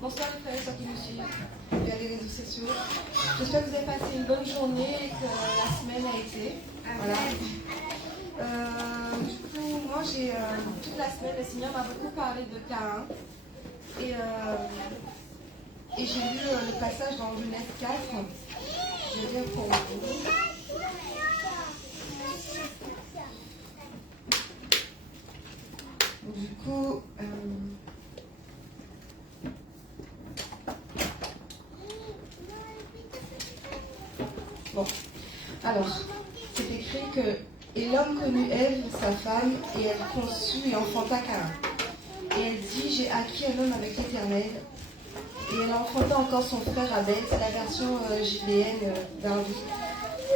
Bonsoir les frères et sœurs qui nous suivent via les réseaux sociaux. J'espère que vous avez passé une bonne journée et que la semaine a été. Voilà. Du coup, moi, toute la semaine, le Seigneur m'a beaucoup parlé de Caïn. Et j'ai lu le passage dans Genèse 4. Je vais lire pour vous. Du coup, bon, alors, c'est écrit que et l'homme connut Ève, sa femme, et elle conçut et enfanta Caïn. Et elle dit, j'ai acquis un homme avec l'Éternel. Et elle enfanta encore son frère Abel, c'est la version judéenne d'Arby.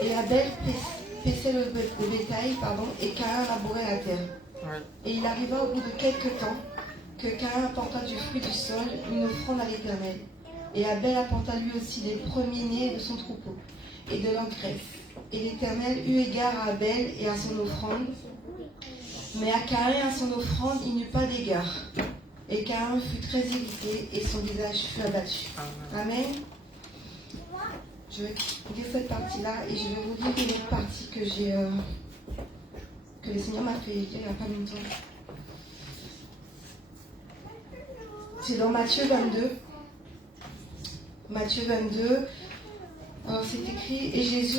Et Abel paissait le bétail, et Caïn labourait la terre. Ouais. Et il arriva au bout de quelques temps que Caïn apporta du fruit du sol une offrande à l'Éternel. Et Abel apporta lui aussi des premiers-nés de son troupeau et de leur graisse. Et l'Éternel eut égard à Abel et à son offrande, mais à Caïn et à son offrande il n'eut pas d'égard. Et Caïn fut très irrité et son visage fut abattu. Amen. Je vais lire cette partie-là et je vais vous lire une autre partie que le Seigneur m'a fait lire il n'y a pas longtemps. C'est dans Matthieu 22. Matthieu 22. Alors c'est écrit, et Jésus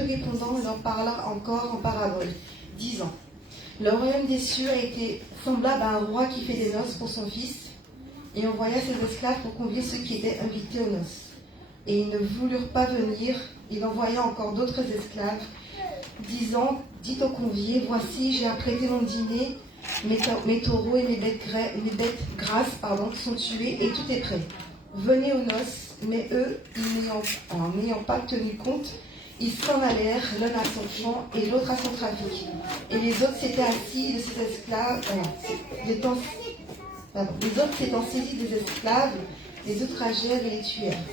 répondant leur parla encore en parabole, disant, le royaume des cieux a été semblable à un roi qui fait des noces pour son fils, et envoya ses esclaves pour convier ceux qui étaient invités aux noces. Et ils ne voulurent pas venir, il envoya encore d'autres esclaves, disant, dites aux conviés, voici j'ai apprêté mon dîner, mes taureaux et mes bêtes grasses sont tués et tout est prêt. Venez aux noces. Mais eux, n'ayant pas tenu compte, ils s'en allèrent, l'un à son champ et l'autre à son trafic. Et les autres s'étaient assis de ses esclaves, les autres s'étant saisis des esclaves, les outragèrent et les tuèrent.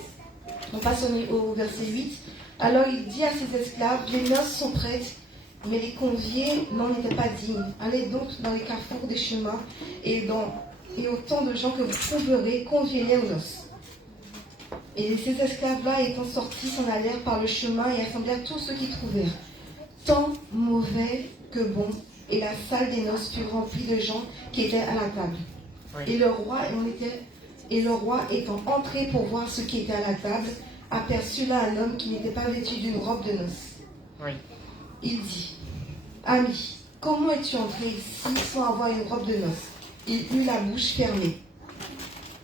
On passe au verset 8. Alors il dit à ses esclaves, les noces sont prêtes, mais les conviés n'en étaient pas dignes. Allez donc dans les carrefours des chemins et autant de gens que vous trouverez, conviez-les aux noces. Et ces esclaves-là, étant sortis, s'en allèrent par le chemin et assemblèrent tous ceux qu'ils trouvèrent, tant mauvais que bons, et la salle des noces fut remplie de gens qui étaient à la table. Oui. Et le roi étant entré pour voir ce qui était à la table, aperçut là un homme qui n'était pas vêtu d'une robe de noces. Oui. Il dit, ami, comment es-tu entré ici sans avoir une robe de noces? Il eut la bouche fermée.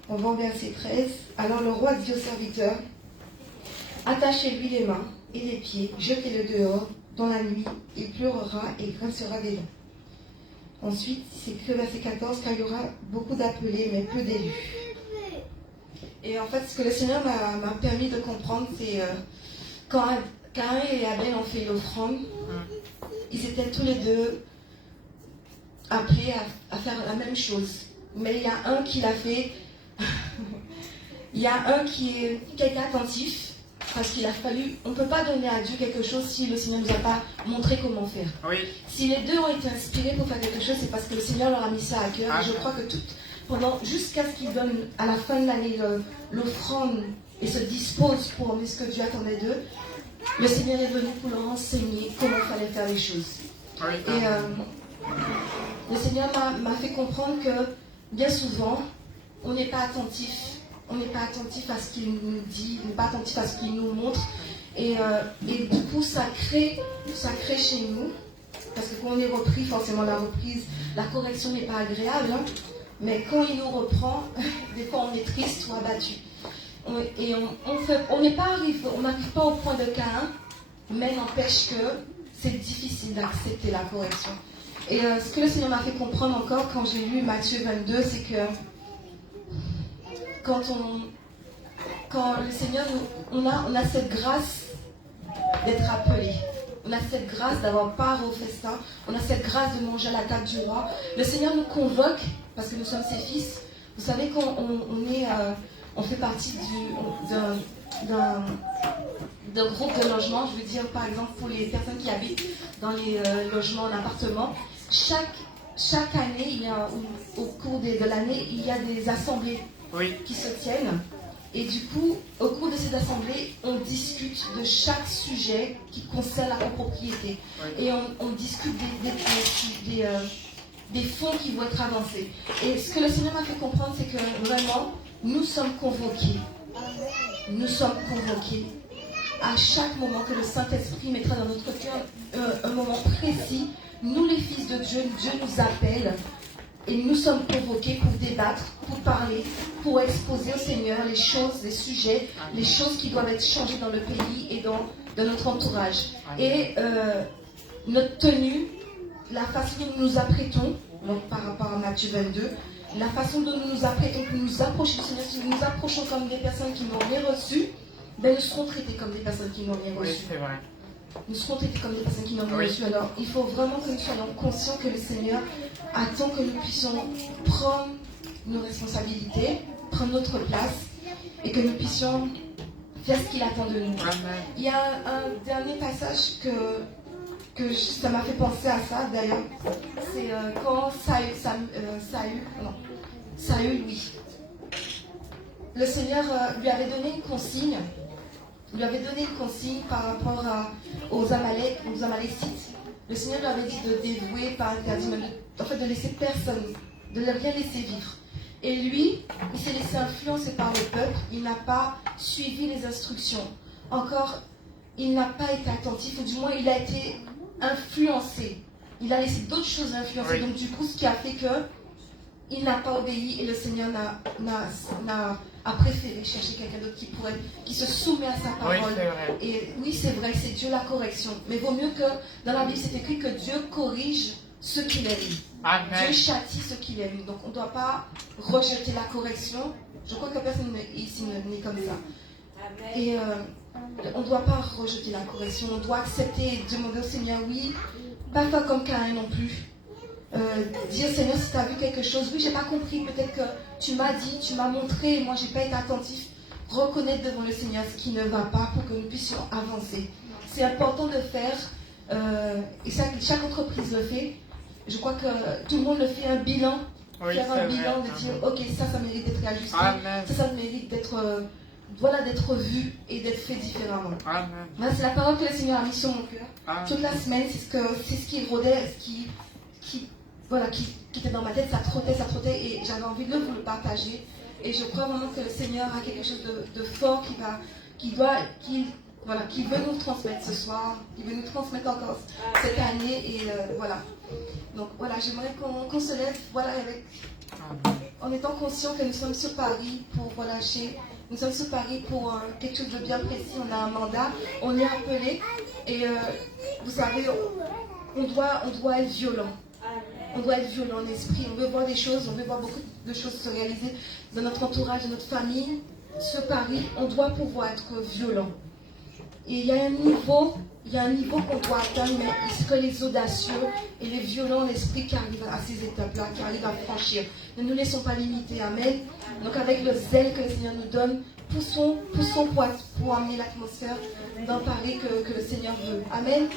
On va au verset 13. Alors le roi dit au serviteur, attachez-lui les mains et les pieds, jetez-le dehors, dans la nuit, il pleurera et grincera des dents. Ensuite, c'est écrit au verset 14, car il y aura beaucoup d'appelés, mais peu d'élus. Et en fait, ce que le Seigneur m'a permis de comprendre, c'est quand Caïn et Abel ont fait l'offrande, ils étaient tous les deux appelés à faire la même chose. Mais il y a un qui l'a fait... Il y a un qui est quelqu'un attentif, parce qu'il a fallu... On ne peut pas donner à Dieu quelque chose si le Seigneur ne nous a pas montré comment faire. Oui. Si les deux ont été inspirés pour faire quelque chose, c'est parce que le Seigneur leur a mis ça à cœur. Et je crois que jusqu'à ce qu'ils donnent à la fin de l'année l'offrande et se disposent pour emmener ce que Dieu attendait d'eux, le Seigneur est venu pour leur enseigner comment il fallait faire les choses. Oui. Et le Seigneur m'a fait comprendre que bien souvent, on n'est pas attentif. On n'est pas attentif à ce qu'il nous dit, on n'est pas attentif à ce qu'il nous montre. Et du coup, ça crée chez nous, parce que quand on est repris, forcément la reprise, la correction n'est pas agréable, hein, mais quand il nous reprend, des fois on est triste ou abattu. On n'arrive pas au point de Caïn, mais n'empêche que c'est difficile d'accepter la correction. Et ce que le Seigneur m'a fait comprendre encore quand j'ai lu Matthieu 22, c'est que quand le Seigneur, on a cette grâce d'être appelé, on a cette grâce d'avoir part au festin, on a cette grâce de manger à la table du roi. Le Seigneur nous convoque, parce que nous sommes ses fils. Vous savez on fait partie d'un groupe de logement, je veux dire par exemple pour les personnes qui habitent dans les logements en appartement. Chaque chaque année, au cours de l'année, il y a des assemblées qui se tiennent. Et du coup, au cours de ces assemblées, on discute de chaque sujet qui concerne la copropriété. Et on discute des fonds qui vont être avancés. Et ce que le Seigneur m'a fait comprendre, c'est que vraiment, nous sommes convoqués. Nous sommes convoqués à chaque moment que le Saint-Esprit mettra dans notre cœur un moment précis. Nous, les fils de Dieu, Dieu nous appelle. Et nous sommes convoqués pour débattre, pour parler, pour exposer au Seigneur les choses, les sujets, les choses qui doivent être changées dans le pays et dans notre entourage. Et notre tenue, la façon dont nous nous apprêtons, donc par rapport à Matthieu 22, la façon dont nous nous apprêtons pour nous approcher du Seigneur, si nous nous approchons comme des personnes qui n'ont rien reçu, ben nous serons traités comme des personnes qui n'ont rien reçu. Oui, c'est vrai. Nous serons traités comme des personnes qui n'ont rien reçu. Alors, il faut vraiment que nous soyons conscients que le Seigneur attend que nous puissions prendre nos responsabilités, prendre notre place et que nous puissions faire ce qu'il attend de nous. Amen. Il y a un dernier passage que ça m'a fait penser à ça d'ailleurs. C'est quand Saül, oui. Le Seigneur lui avait donné une consigne. Il lui avait donné une consigne par rapport aux Amalécites. Le Seigneur lui avait dit de dévouer par interdit, de laisser personne, de ne rien laisser vivre. Et lui, il s'est laissé influencer par le peuple, il n'a pas suivi les instructions. Encore, il n'a pas été attentif, ou du moins il a été influencé. Il a laissé d'autres choses influencer. Donc du coup, ce qui a fait qu'il n'a pas obéi et le Seigneur a préféré chercher quelqu'un d'autre qui se soumet à sa parole. Oui, c'est vrai. Et oui, c'est vrai, c'est Dieu la correction. Mais vaut mieux que dans la Bible, c'est écrit que Dieu corrige ceux qu'il aime. Amen. Dieu châtie ceux qu'il aime. Donc on ne doit pas rejeter la correction. Je crois que personne ici n'est comme ça. Amen. Et on ne doit pas rejeter la correction. On doit accepter et demander au Seigneur, oui, pas faire comme Caïn non plus. Dire Seigneur, si tu as vu quelque chose, oui, j'ai pas compris, peut-être que tu m'as dit, tu m'as montré, et moi j'ai pas été attentif. Reconnaître devant le Seigneur ce qui ne va pas pour que nous puissions avancer. C'est important de faire, et ça, chaque entreprise le fait. Je crois que tout le monde le fait, un bilan, faire un bilan, de dire ok, ça mérite d'être ajusté, ça mérite d'être vu et d'être fait différemment. Voilà, c'est la parole que le Seigneur a mise sur mon cœur. Toute la semaine, c'est ce qui rôdait, qui était dans ma tête, ça trottait et j'avais envie de vous le partager. Et je crois vraiment que le Seigneur a quelque chose de fort qui veut nous transmettre ce soir, qui veut nous transmettre encore cette année. Et voilà. Donc voilà, j'aimerais qu'on se lève en étant conscient que nous sommes sur Paris nous sommes sur Paris pour quelque chose de bien précis. On a un mandat, on est appelé et vous savez, on doit être violent. On doit être violent en esprit. On veut voir des choses, on veut voir beaucoup de choses se réaliser dans notre entourage, dans notre famille. Sur Paris, on doit pouvoir être violent. Et il y a un niveau qu'on doit atteindre, mais c'est que les audacieux et les violents en esprit qui arrivent à ces étapes-là, qui arrivent à franchir. Ne nous laissons pas limiter. Amen. Donc avec le zèle que le Seigneur nous donne, poussons pour amener l'atmosphère dans Paris que le Seigneur veut. Amen.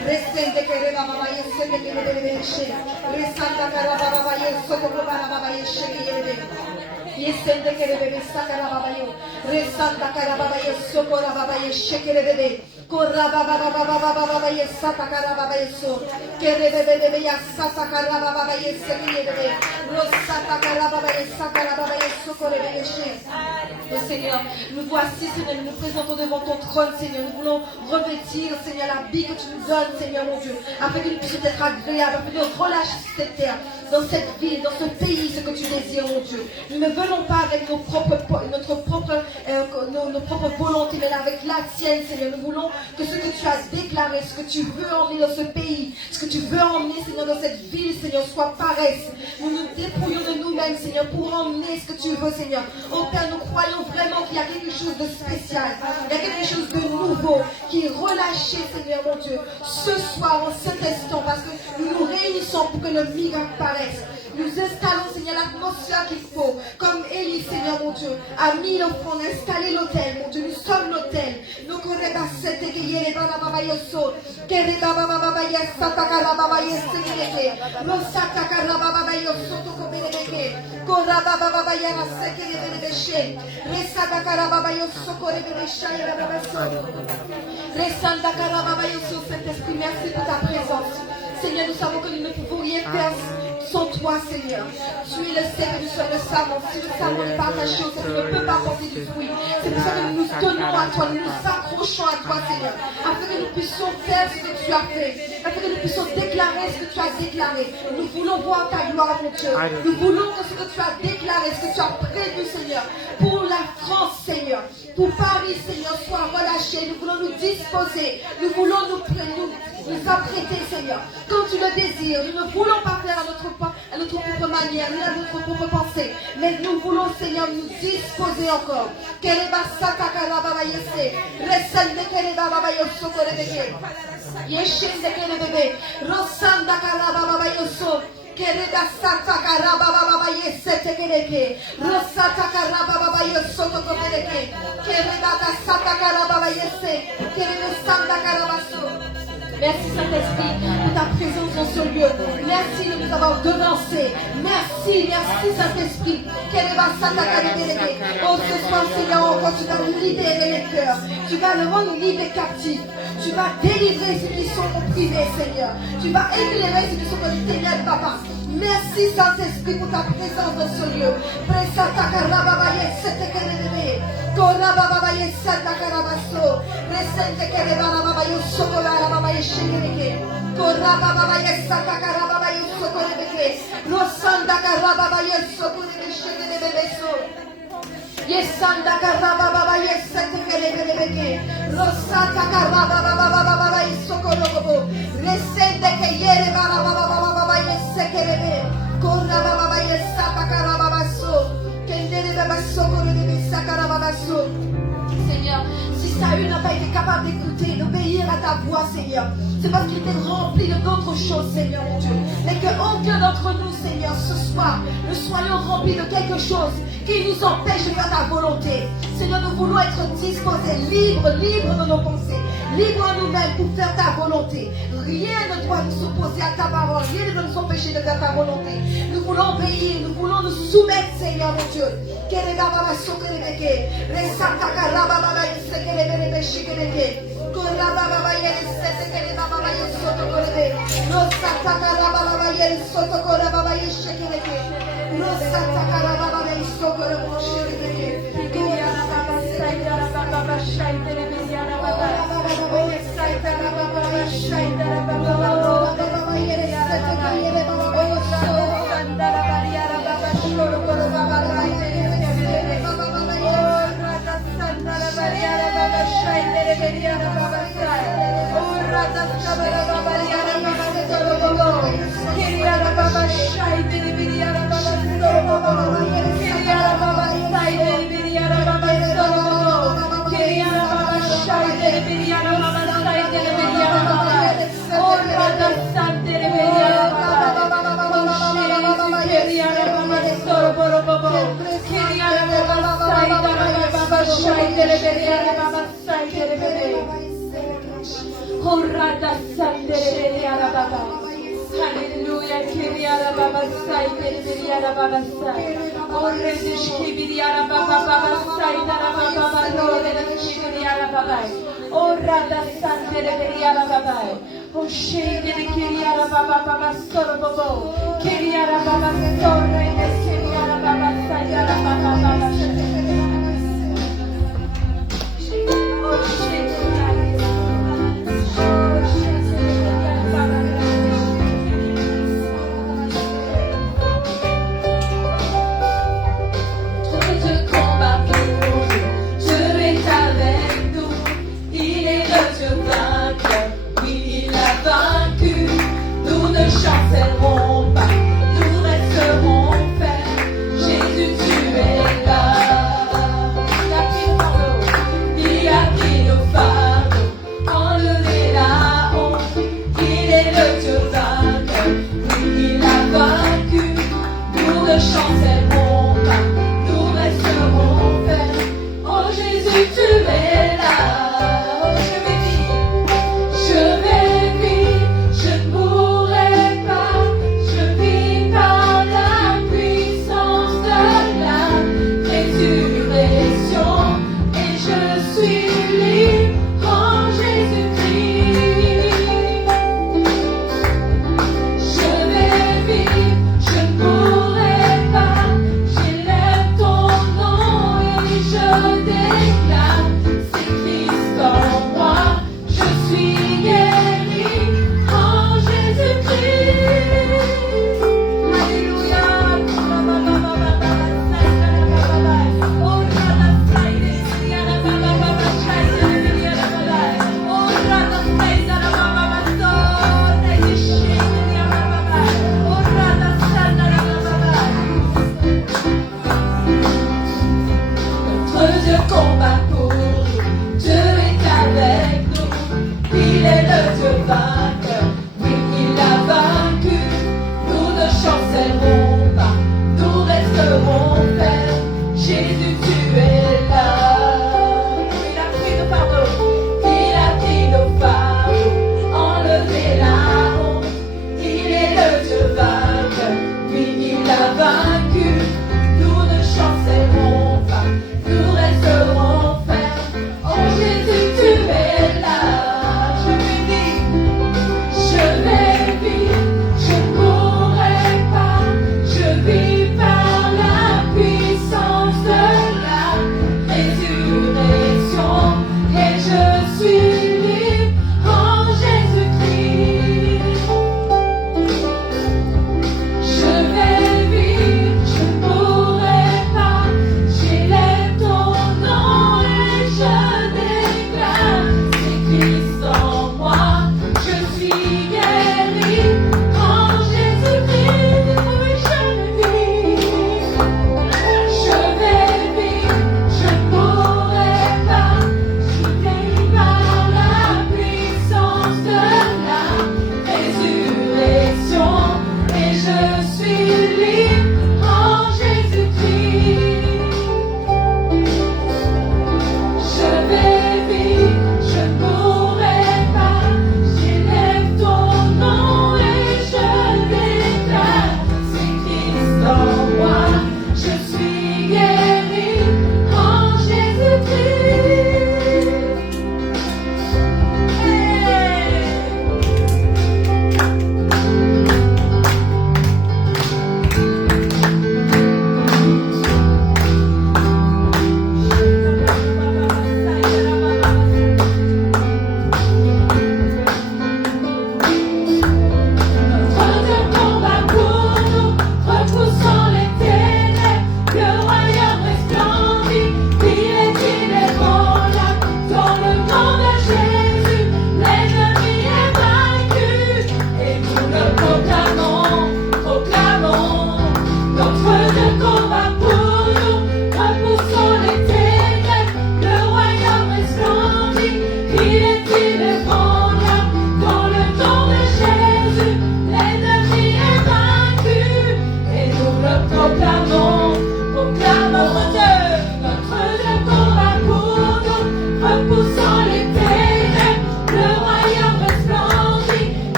Resende que reba baba yesende que rebe yeshe. Resanda kara baba baba yesoko baba baba yeshe que rebe. Yesende que rebe sakara baba yo. Resanda kara baba yesoko baba yeshe que rebe. Korra baba baba baba yesata kara baba yeso. Que rebe yasata kara baba yeshe que rebe. Rosata kara baba yesata baba yesoko rebe yeshe. Seigneur, nous voici, Seigneur, nous nous présentons devant ton trône, Seigneur. Nous voulons revêtir, Seigneur, l'habit que tu nous donnes, Seigneur, mon Dieu, afin que nous puissions être agréables, afin de relâcher cette terre, dans cette ville, dans ce pays, ce que tu désires, mon Dieu. Nous ne venons venons pas avec nos propres volontés, mais avec la tienne, Seigneur. Nous voulons que ce que tu as déclaré, ce que tu veux emmener dans ce pays, ce que tu veux emmener, Seigneur, dans cette ville, Seigneur, soit pareil. Nous nous dépouillons de nous-mêmes, Seigneur, pour emmener ce que tu veux, Seigneur. Oh Père, nous croyons vraiment qu'il y a quelque chose de spécial, il y a quelque chose de nouveau qui est relâché, Seigneur, mon Dieu, ce soir, en cet instant, parce que nous nous réunissons pour que le miracle paraisse. Nous installons, Seigneur, l'atmosphère qu'il faut. Comme Élie, Seigneur, mon Dieu, a mis l'offrande, installé l'autel, mon Dieu. Nous sommes l'autel. Nous connaissons cette guerre, Baba Yoso, Kereba Baba Yasa, Takara Baba Yesekete, Rosata Karababa Yoso, Tokobeleke, Koraba Baba Yana Sekere, Resata Karababa Yoso, Korebesha, Rabaso, Resanta Karababa Yoso, Saint-Esprit, merci pour ta présence. Seigneur, nous savons que nous ne pouvons rien faire sans toi, Seigneur. Tu es le Seigneur, nous sommes le savon. Si le savon n'est pas attaché au Seigneur, ne peut pas porter du fruit. C'est pour ça que nous nous tenons à toi, nous nous accrochons à toi, Seigneur, afin que nous puissions faire ce que tu as fait, afin que nous puissions déclarer ce que tu as déclaré. Nous voulons voir ta gloire, mon Dieu. Nous voulons que ce que tu as déclaré, ce que tu as prévu, Seigneur, pour la France, Seigneur, pour Paris, Seigneur, soit relâché. Nous voulons nous disposer. Nous voulons nous apprêter, Seigneur, comme tu le désires. Nous ne voulons pas faire à notre propre manière, ni à notre propre pensée, mais nous voulons, Seigneur, nous disposer encore. Kereda sata karaba baba yesete kereke. Rosata karaba baba yosoto kereke. Kereda sata karaba yese. Kereda sata karabaso. Merci Saint-Esprit pour ta présence dans ce lieu. Merci de nous avoir devancés. Merci Saint-Esprit. Oh, ce soir, Seigneur, encore tu vas libérer les cœurs. Tu vas le rendre libre et captif. Tu vas délivrer ceux qui sont opprimés, Seigneur. Tu vas éclairer ceux qui sont dans les ténèbres, Papa. Merci Saint-Esprit pour ta présence dans ce lieu. Yesanda karaba baba yesete kerebelebeke. Rosata karaba baba baba yesokorobo. Resende ke yere baba baba yesekerebe. Koraba baba yesata karaba baso. Kendere baba sokorebe sakaraba baso. Seigneur, si Saül n'a pas été capable d'écouter, d'obéir à ta voix, Seigneur, c'est parce qu'il était rempli de d'autres choses, Seigneur, mon Dieu. Mais qu'aucun d'entre nous, Seigneur, ce soir, ne soyons remplis de quelque chose qui nous empêche de faire ta volonté. Seigneur, nous voulons être disposés, libres de nos pensées, libres en nous-mêmes pour faire ta volonté. Rien ne doit nous opposer à ta parole, rien ne doit nous empêcher de faire ta volonté. Nous voulons obéir, nous voulons nous soumettre, Seigneur, mon Dieu. Hallelujah, Kiriara Baba Sai, Kiriara Baba Sai. Oh, Redish Kiriara Baba Baba Sai, Dara Baba Lore, Kiriara Baba. Oh, Rada Sante Kiriara Baba. Oh, Shade Kiriara Baba Baba Soro Bobo. Kiriara Baba Sore, Kiriara Baba Sai, Dara Baba Baba. Oh, Shade. Jésus, tu es là. Oh, je vais vivre, je ne mourrai pas. Je vis par la puissance de la résurrection. Et je suis libre en Jésus-Christ. Je vais vivre, je ne mourrai pas. J'élève ton nom et je déclare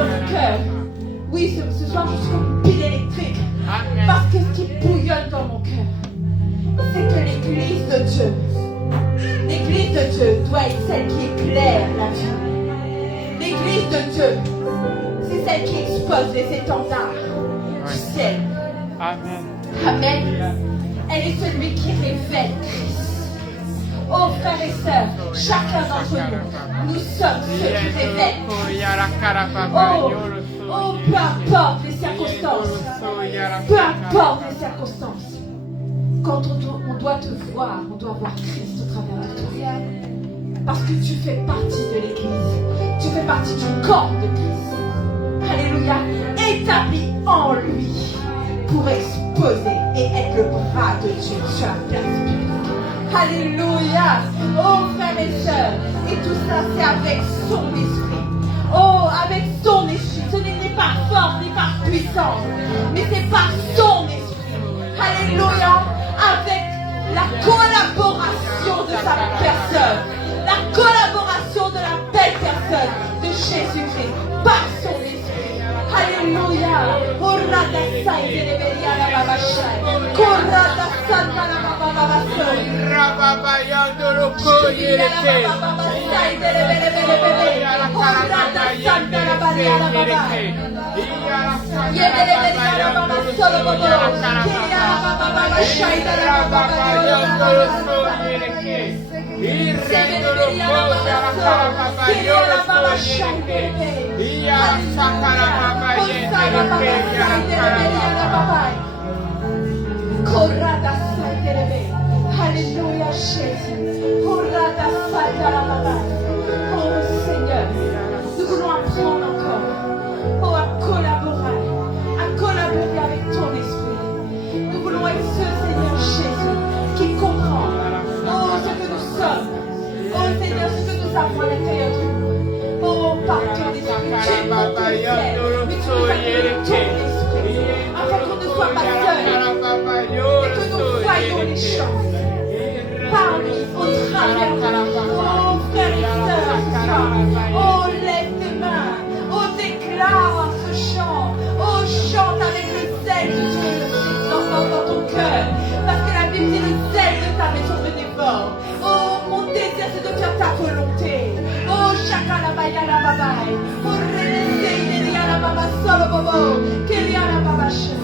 dans mon cœur. Oui, ce soir, je suis comme une pile électrique. Parce que ce qui bouillonne dans mon cœur, c'est que l'église de Dieu doit être celle qui éclaire la vie. L'église de Dieu, c'est celle qui expose les étendards du ciel. Amen. Amen. Elle est celui qui révèle Christ. Oh frères et sœurs, chacun d'entre nous, nous sommes ceux qui révèlent Christ. Oh, peu importe les circonstances. Peu importe les circonstances. Quand on doit te voir, on doit voir Christ au travers de toi. Parce que tu fais partie de l'église. Tu fais partie du corps de Christ. Alléluia. Établi en lui pour exposer et être le bras de Dieu sur la place publique. Alléluia. Oh frères et sœurs. Et tout ça c'est avec son esprit. Oh, avec son esprit. Ce n'est pas force, ni par puissance. Mais c'est par son esprit. Alléluia. Avec la collaboration de sa personne. La collaboration de la belle personne de Jésus-Christ. Par son esprit. Alléluia. Korada saïde de Beriana Babashai. Korada Santa la Bababasoi. Rababayando loko yereke. Korada Santa la Bariana Babashai. Yedele Beriana Babasolo Bobo. Kiriana Bababashai de la Babayando loko yereke. Irrendo loko yarababayando loko yereke. Iya sakara babayende yereke yarababayando. Korada Saiterebe. Alléluia Jésus. Korada Saiterebe. Oh Seigneur, nous voulons apprendre encore à collaborer avec ton esprit. Nous voulons être ce Seigneur Jésus qui comprend ce que nous sommes. Oh Seigneur, ce que nous avons à l'intérieur de nous. Oh par ton esprit, tu es mon Dieu, mais tu nous as donné ton esprit afin qu'on ne soit pas seuls et que nous voyons les choses par lui, au travers de lui. Oh frères et sœurs, ce soir, oh lève tes mains, oh déclare ce chant, oh chante avec le zèle de Dieu dans ton cœur, parce que la Bible dit le zèle de ta maison me dévore. Oh mon désir c'est de faire ta volonté. Oh chakala bayala babai, oh relese iriana baba solo bobo, kiriana baba she.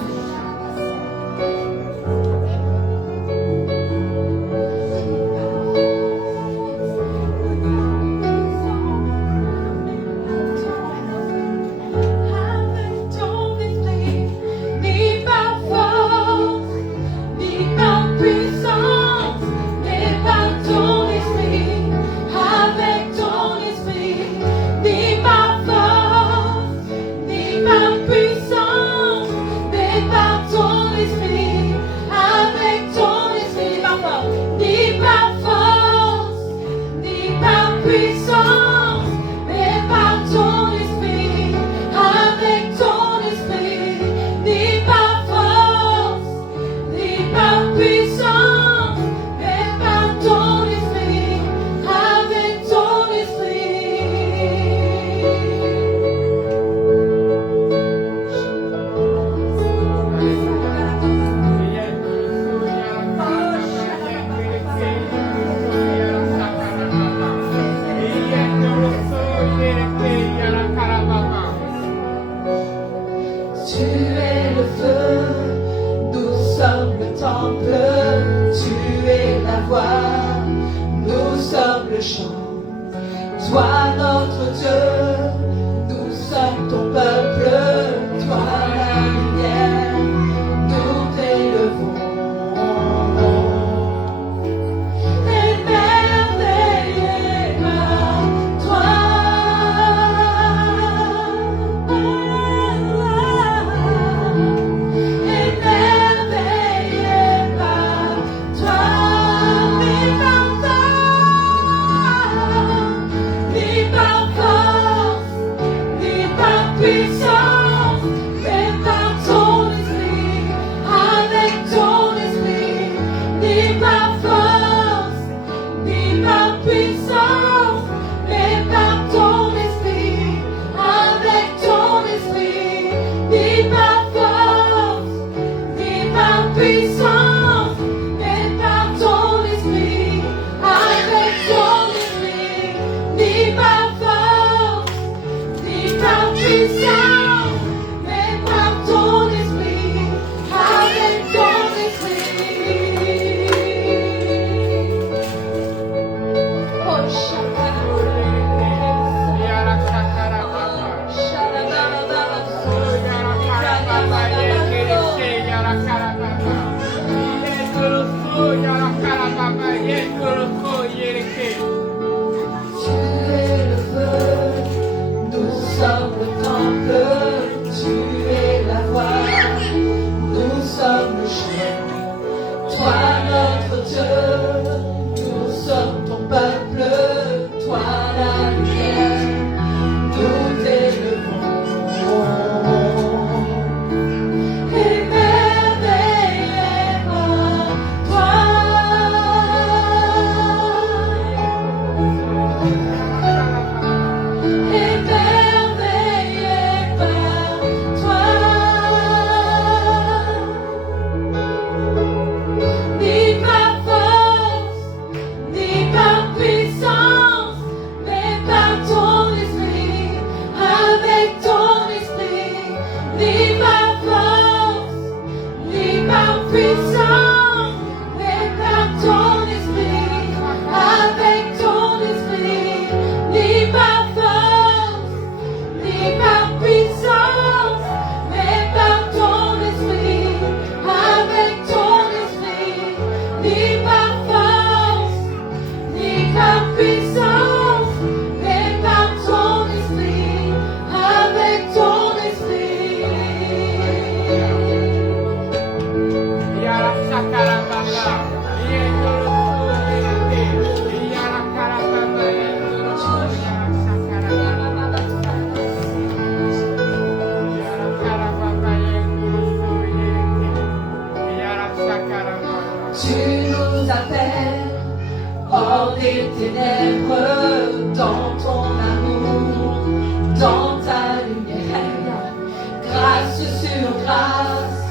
grâce,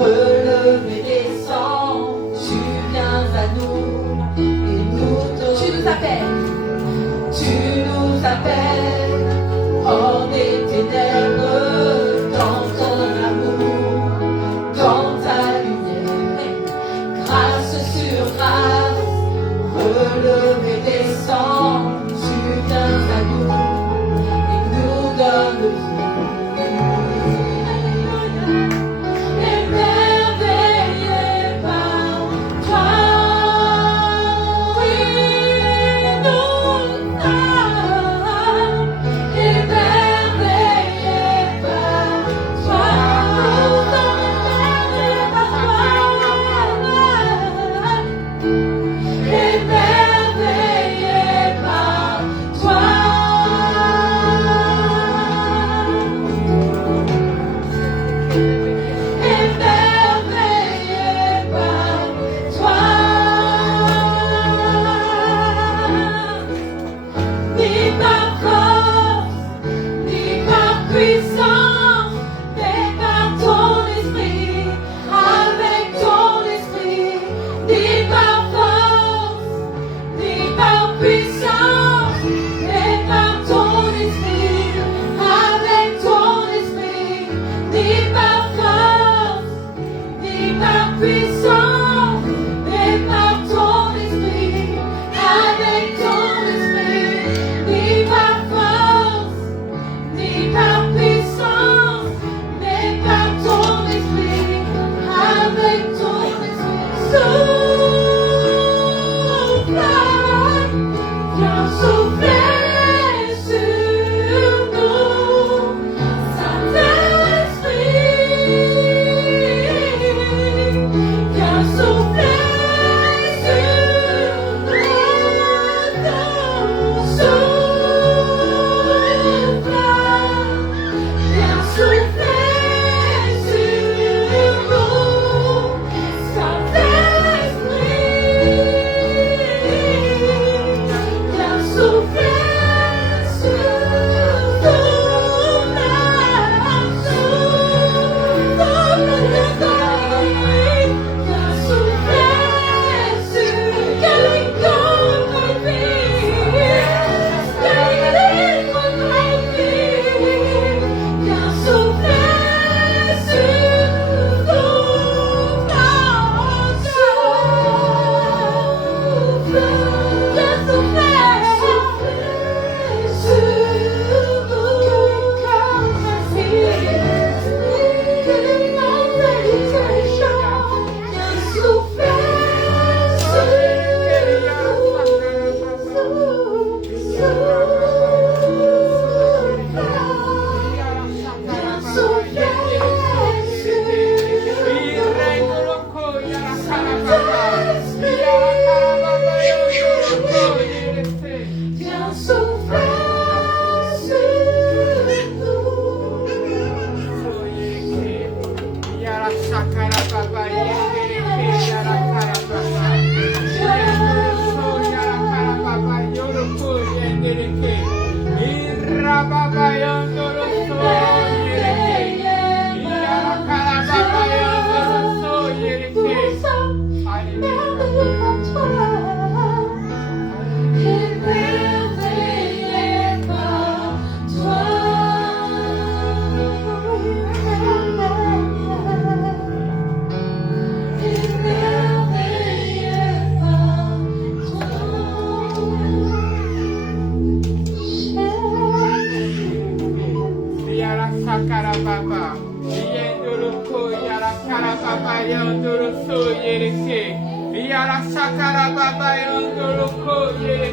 relevé descend, tu viens à nous et nous te... Tu nous appelles, hors des ténèbres, dans ton amour, dans ta lumière, grâce sur grâce, relevé descend, tu viens à nous et nous donnes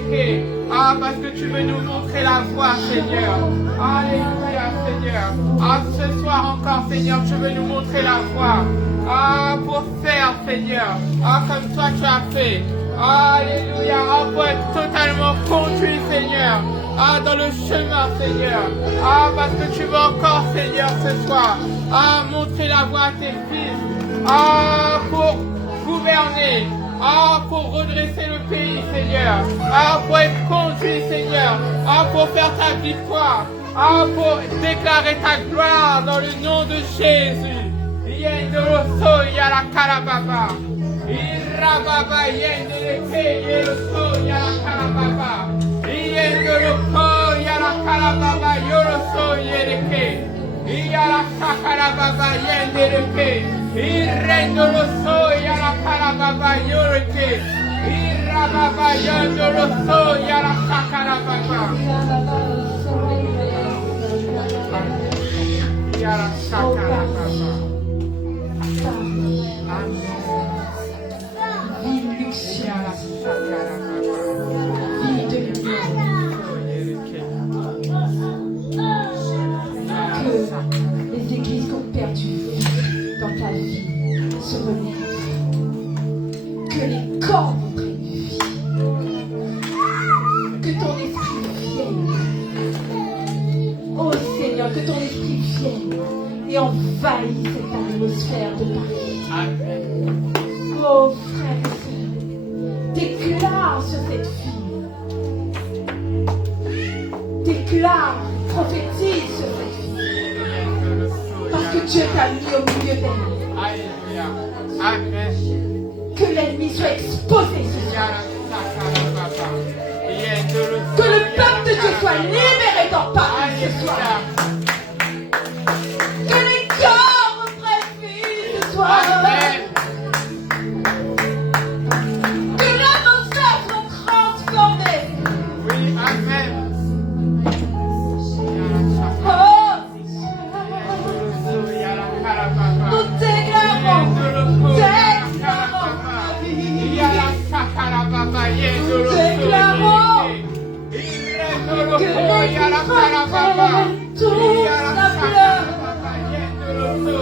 vie. Ah, parce que tu veux nous montrer la voie, Seigneur. Alléluia, Seigneur. Ah, ce soir encore, Seigneur, tu veux nous montrer la voie. Ah, pour faire, Seigneur. Ah, comme toi tu as fait. Alléluia. Ah, pour être totalement conduit, Seigneur. Ah, dans le chemin, Seigneur. Ah, parce que tu veux encore, Seigneur, ce soir. Ah, montrer la voie à tes fils. Ah, pour gouverner. Ah, pour redresser le pays, Seigneur. Ah, pour être conduit, Seigneur. Ah, pour faire ta victoire. Ah, pour déclarer ta gloire dans le nom de Jésus. Yendoroso yara karababa. Irababa yendereke yoroso yara karababa. Yendoroko yara karababa yoroso yereke. Yara karababa yendereke. Irendoroso yara karababa yoreke. Irababa yendoroso yara karababa. Yara karababa. Vie luxueuse, vie de lumière. Que les églises qui ont perdu dans ta vie se relèvent. Que les corps vont prendre vie. Que ton esprit vienne. Oh Seigneur, que ton esprit vienne et envahisse cette atmosphère de Paris. Amen. Oh frère et sœur, déclare sur cette fille. Déclare, prophétise sur cette fille. Parce que Dieu t'a mis au milieu d'elle. Alléluia. Amen. Que l'ennemi soit exposé ce soir. Que le peuple de Dieu soit libéré dans Paris ce soir. Que les corps reprennent vie ce soir. Amen. Que l'atmosphère soit transformée. Oui, amen. Oh, nous déclarons la vie. Que les frères tous la pleure. Oh,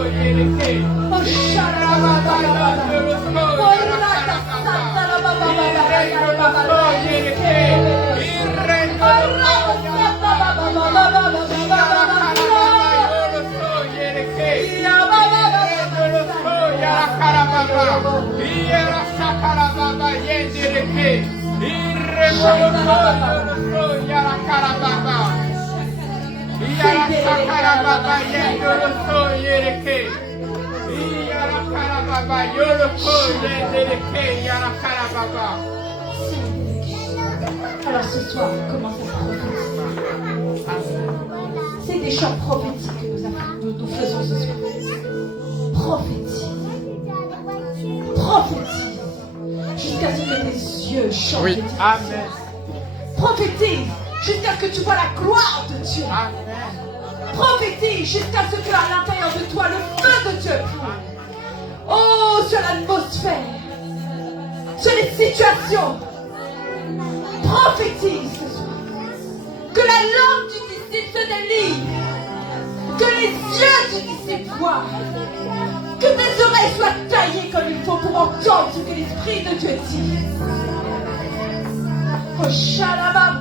alors ce soir, commence à prophétiser. C'est des chants prophétiques que nous faisons ce soir. Prophétise. Prophétise. Jusqu'à ce que tes yeux changent. Oui, amen. Prophétise. Jusqu'à ce que tu vois la gloire de Dieu. Amen. Prophétise. Jusqu'à ce que à l'intérieur de toi, le feu de Dieu brûle. Oh, sur l'atmosphère. Sur les situations. Prophétise ce soir. Que la langue du disciple se délivre. Que les yeux du disciple voient. Que tes oreilles soient taillées comme il faut pour entendre ce que l'Esprit de Dieu dit. Oh, shalabam.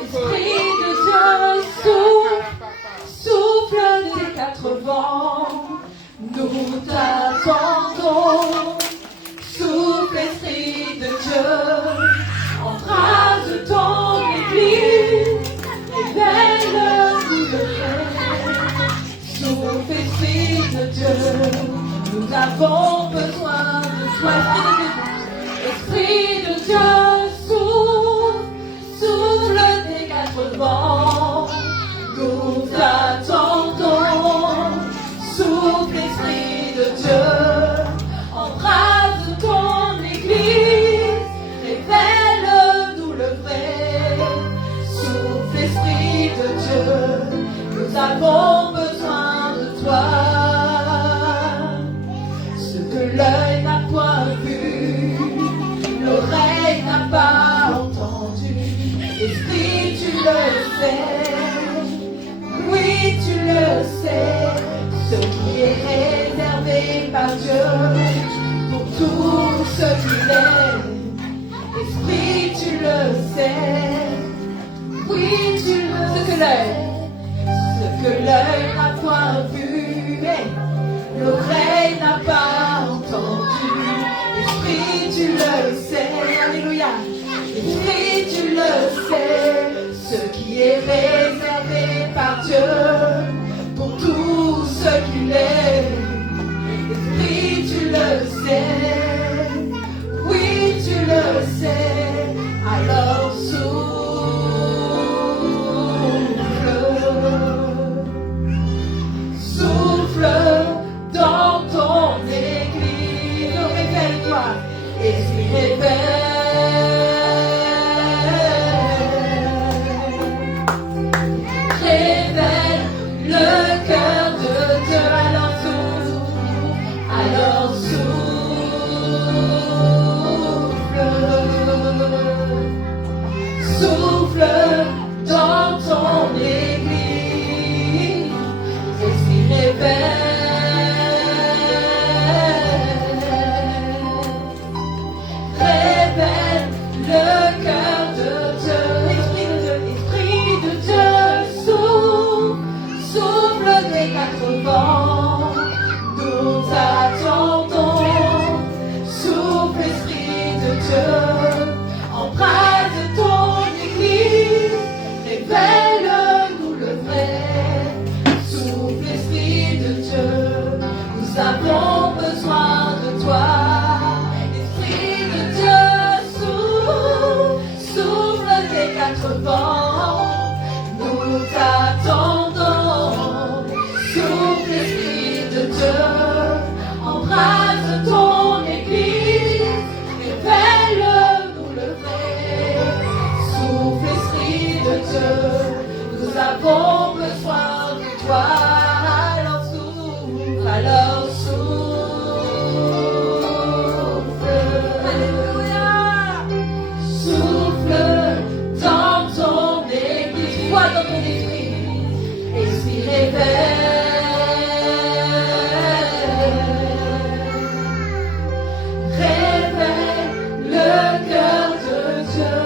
Esprit de Dieu, souffle des quatre vents, nous t'attendons. Souffle, Esprit de Dieu, embrase ton Église, révèle-nous le vrai. Souffle, Esprit de Dieu, nous avons besoin de toi. Esprit de Dieu, souffle des quatre vents, nous attendons. Souffle, Esprit de Dieu, embrase ton Église, révèle-nous le vrai. Souffle, Esprit de Dieu, nous avons besoin de toi. Ce que l'œil n'a point vu, l'oreille n'a pas entendu. Esprit, tu le sais. Oui, tu le sais. Ce qui est réservé par Dieu pour tous ceux qui l'aiment. Esprit, tu le sais. Oui, tu le sais. Ce que l'œil n'a point vu, cœur de Dieu. Alors souffle dans ton église, Esprit révèle le cœur de Dieu, Esprit de Dieu, souffle des quatre vents, nous t'attendons, souffle Esprit de Dieu, embrase ton église, révèle-nous le vrai, souffle Esprit de Dieu, nous avons besoin de toi. Quatre vents, nous t'attendons, souffle Esprit de Dieu, embrase ton église, révèle-nous le vrai, souffle Esprit de Dieu, nous avons besoin de toi, alors souffle, alléluia, souffle dans ton église, vois dans ton esprit, Esprit révèle le cœur de Dieu,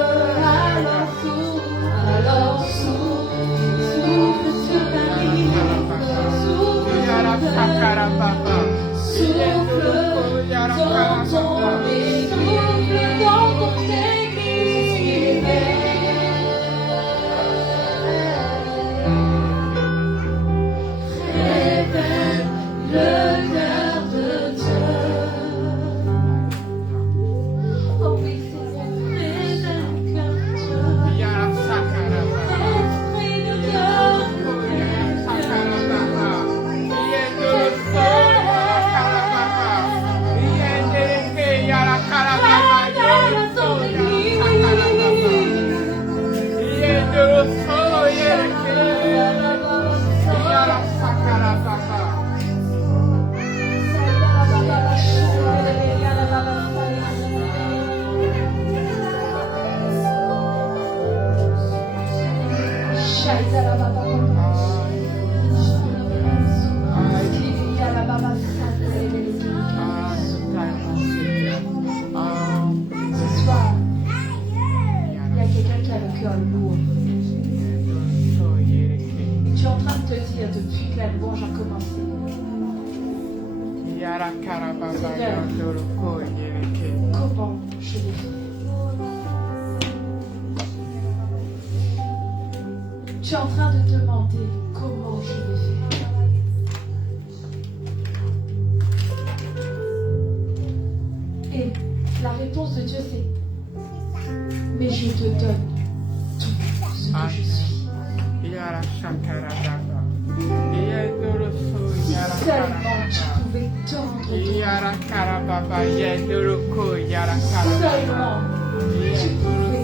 alors souffle sur la vie, souffle dans ton église, le cœur de Dieu. Oh oui, Seigneur, révèle le cœur de Dieu. Esprit de Dieu, ce soir, il y a quelqu'un qui a le cœur lourd. Tu es en train de te dire depuis que la louange a commencé, comment je l'ai fait. Tu es en train de demander comment je l'ai fait. Et la réponse de Dieu c'est: mais je te donne tout ce que je suis. Si seulement tu pouvais tendre ton seulement tu pouvais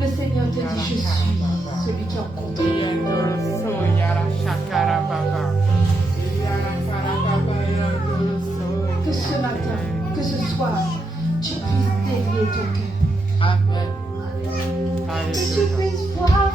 le Seigneur te dit: je suis celui qui est en contrôle. Que ce matin, que ce soir, tu puisses délier ton cœur. Amen. Que tu puisses voir.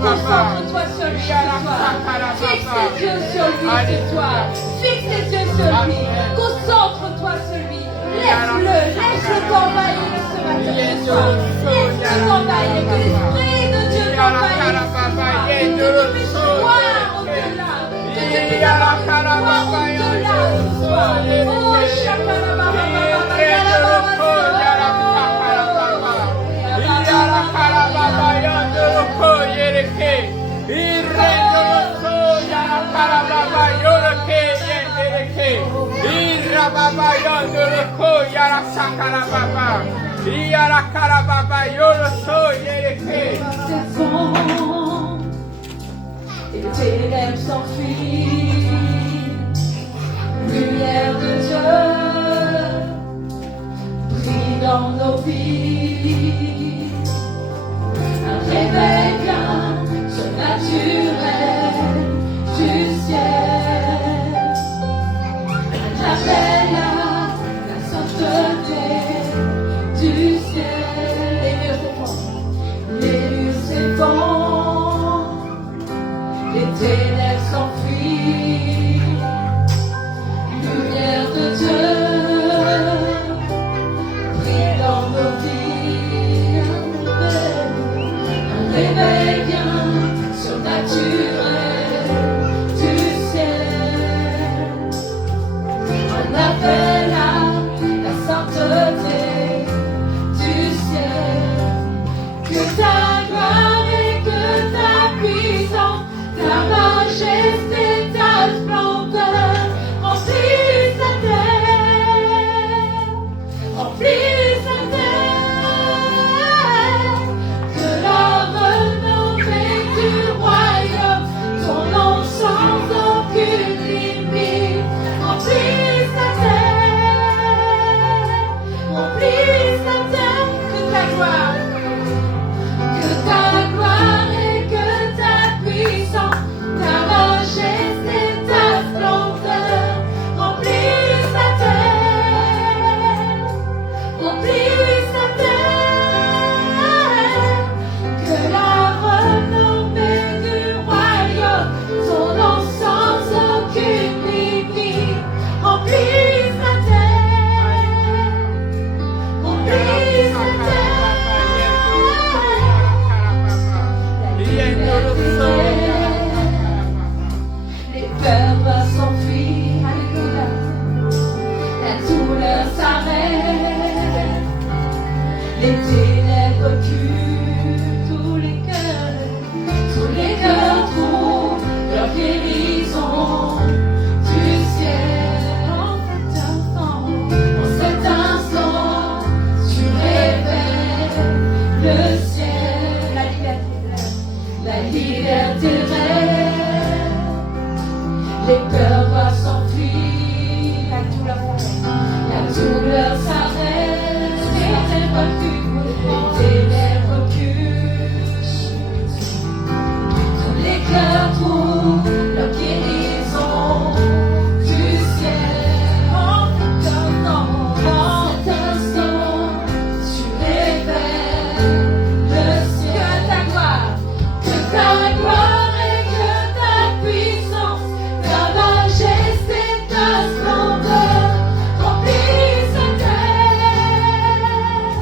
Concentre-toi sur lui ce soir. Fixe tes yeux sur lui ce soir. Fixe tes yeux sur lui. Concentre-toi sur lui. Laisse-le t'envahir ce matin ce soir. Laisse-le t'envahir. Que l'Esprit de Dieu t'envahisse ce soir. Que tu puisses voir au-delà. Que tu puisses voir au-delà ce soir. Oh, et le ténèbres s'enfuient, lumière de Dieu brille dans nos vies, un réveil bien surnaturel du ciel, un appel à la sainteté du ciel, les murs s'effondrent, les ténèbres s'enfuient, lumière de Dieu brille dans nos vies, un réveil bien surnaturel du ciel, un appel à la sainteté du ciel, que ta gloire et que ta puissance, ta majesté, ta splendeur remplissent la terre, remplissent la terre, que la renommée du royaume, ton nom sans aucune limite, remplissent la terre, remplissent la terre, que ta gloire et que ta puissance, ta majesté, ta splendeur remplissent la terre, remplissent la terre, que la renommée du royaume, ton nom sans aucune limite, remplissent la terre, remplissent la terre. Les peurs doivent s'enfuir, alléluia. La douleur s'arrête, les ténèbres reculent, tous les cœurs trouvent leur guérison du ciel. En cet instant, tu révèles le ciel, la liberté règne. Les peurs doivent s'enfuir, la douleur s'arrête, les ténèbres reculent, tous les cœurs trouvent leur guérison du ciel. En cet instant, tu révèles le ciel, que ta gloire et que ta puissance, ta majesté, ta splendeur remplissent la terre,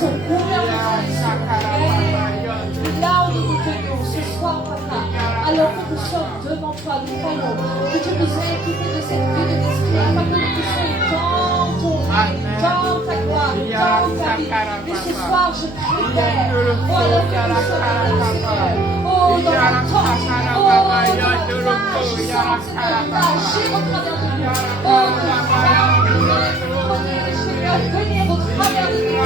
sont combien besoin ils sont. Là où nous nous tenons ce soir, papa, alors que nous sommes devant toi, nous croyons que tu nous as équipés de cette vie de l'esclave, afin que nous puissions dans ton règne, dans ta gloire, dans ta vie. Et ce soir, je prie, Père, oh, alors que nous sommes dans le Seigneur, oh, dans ta tente, oh, que tu agis au travers de nous, oh, que Seigneur, venir au travers de nous.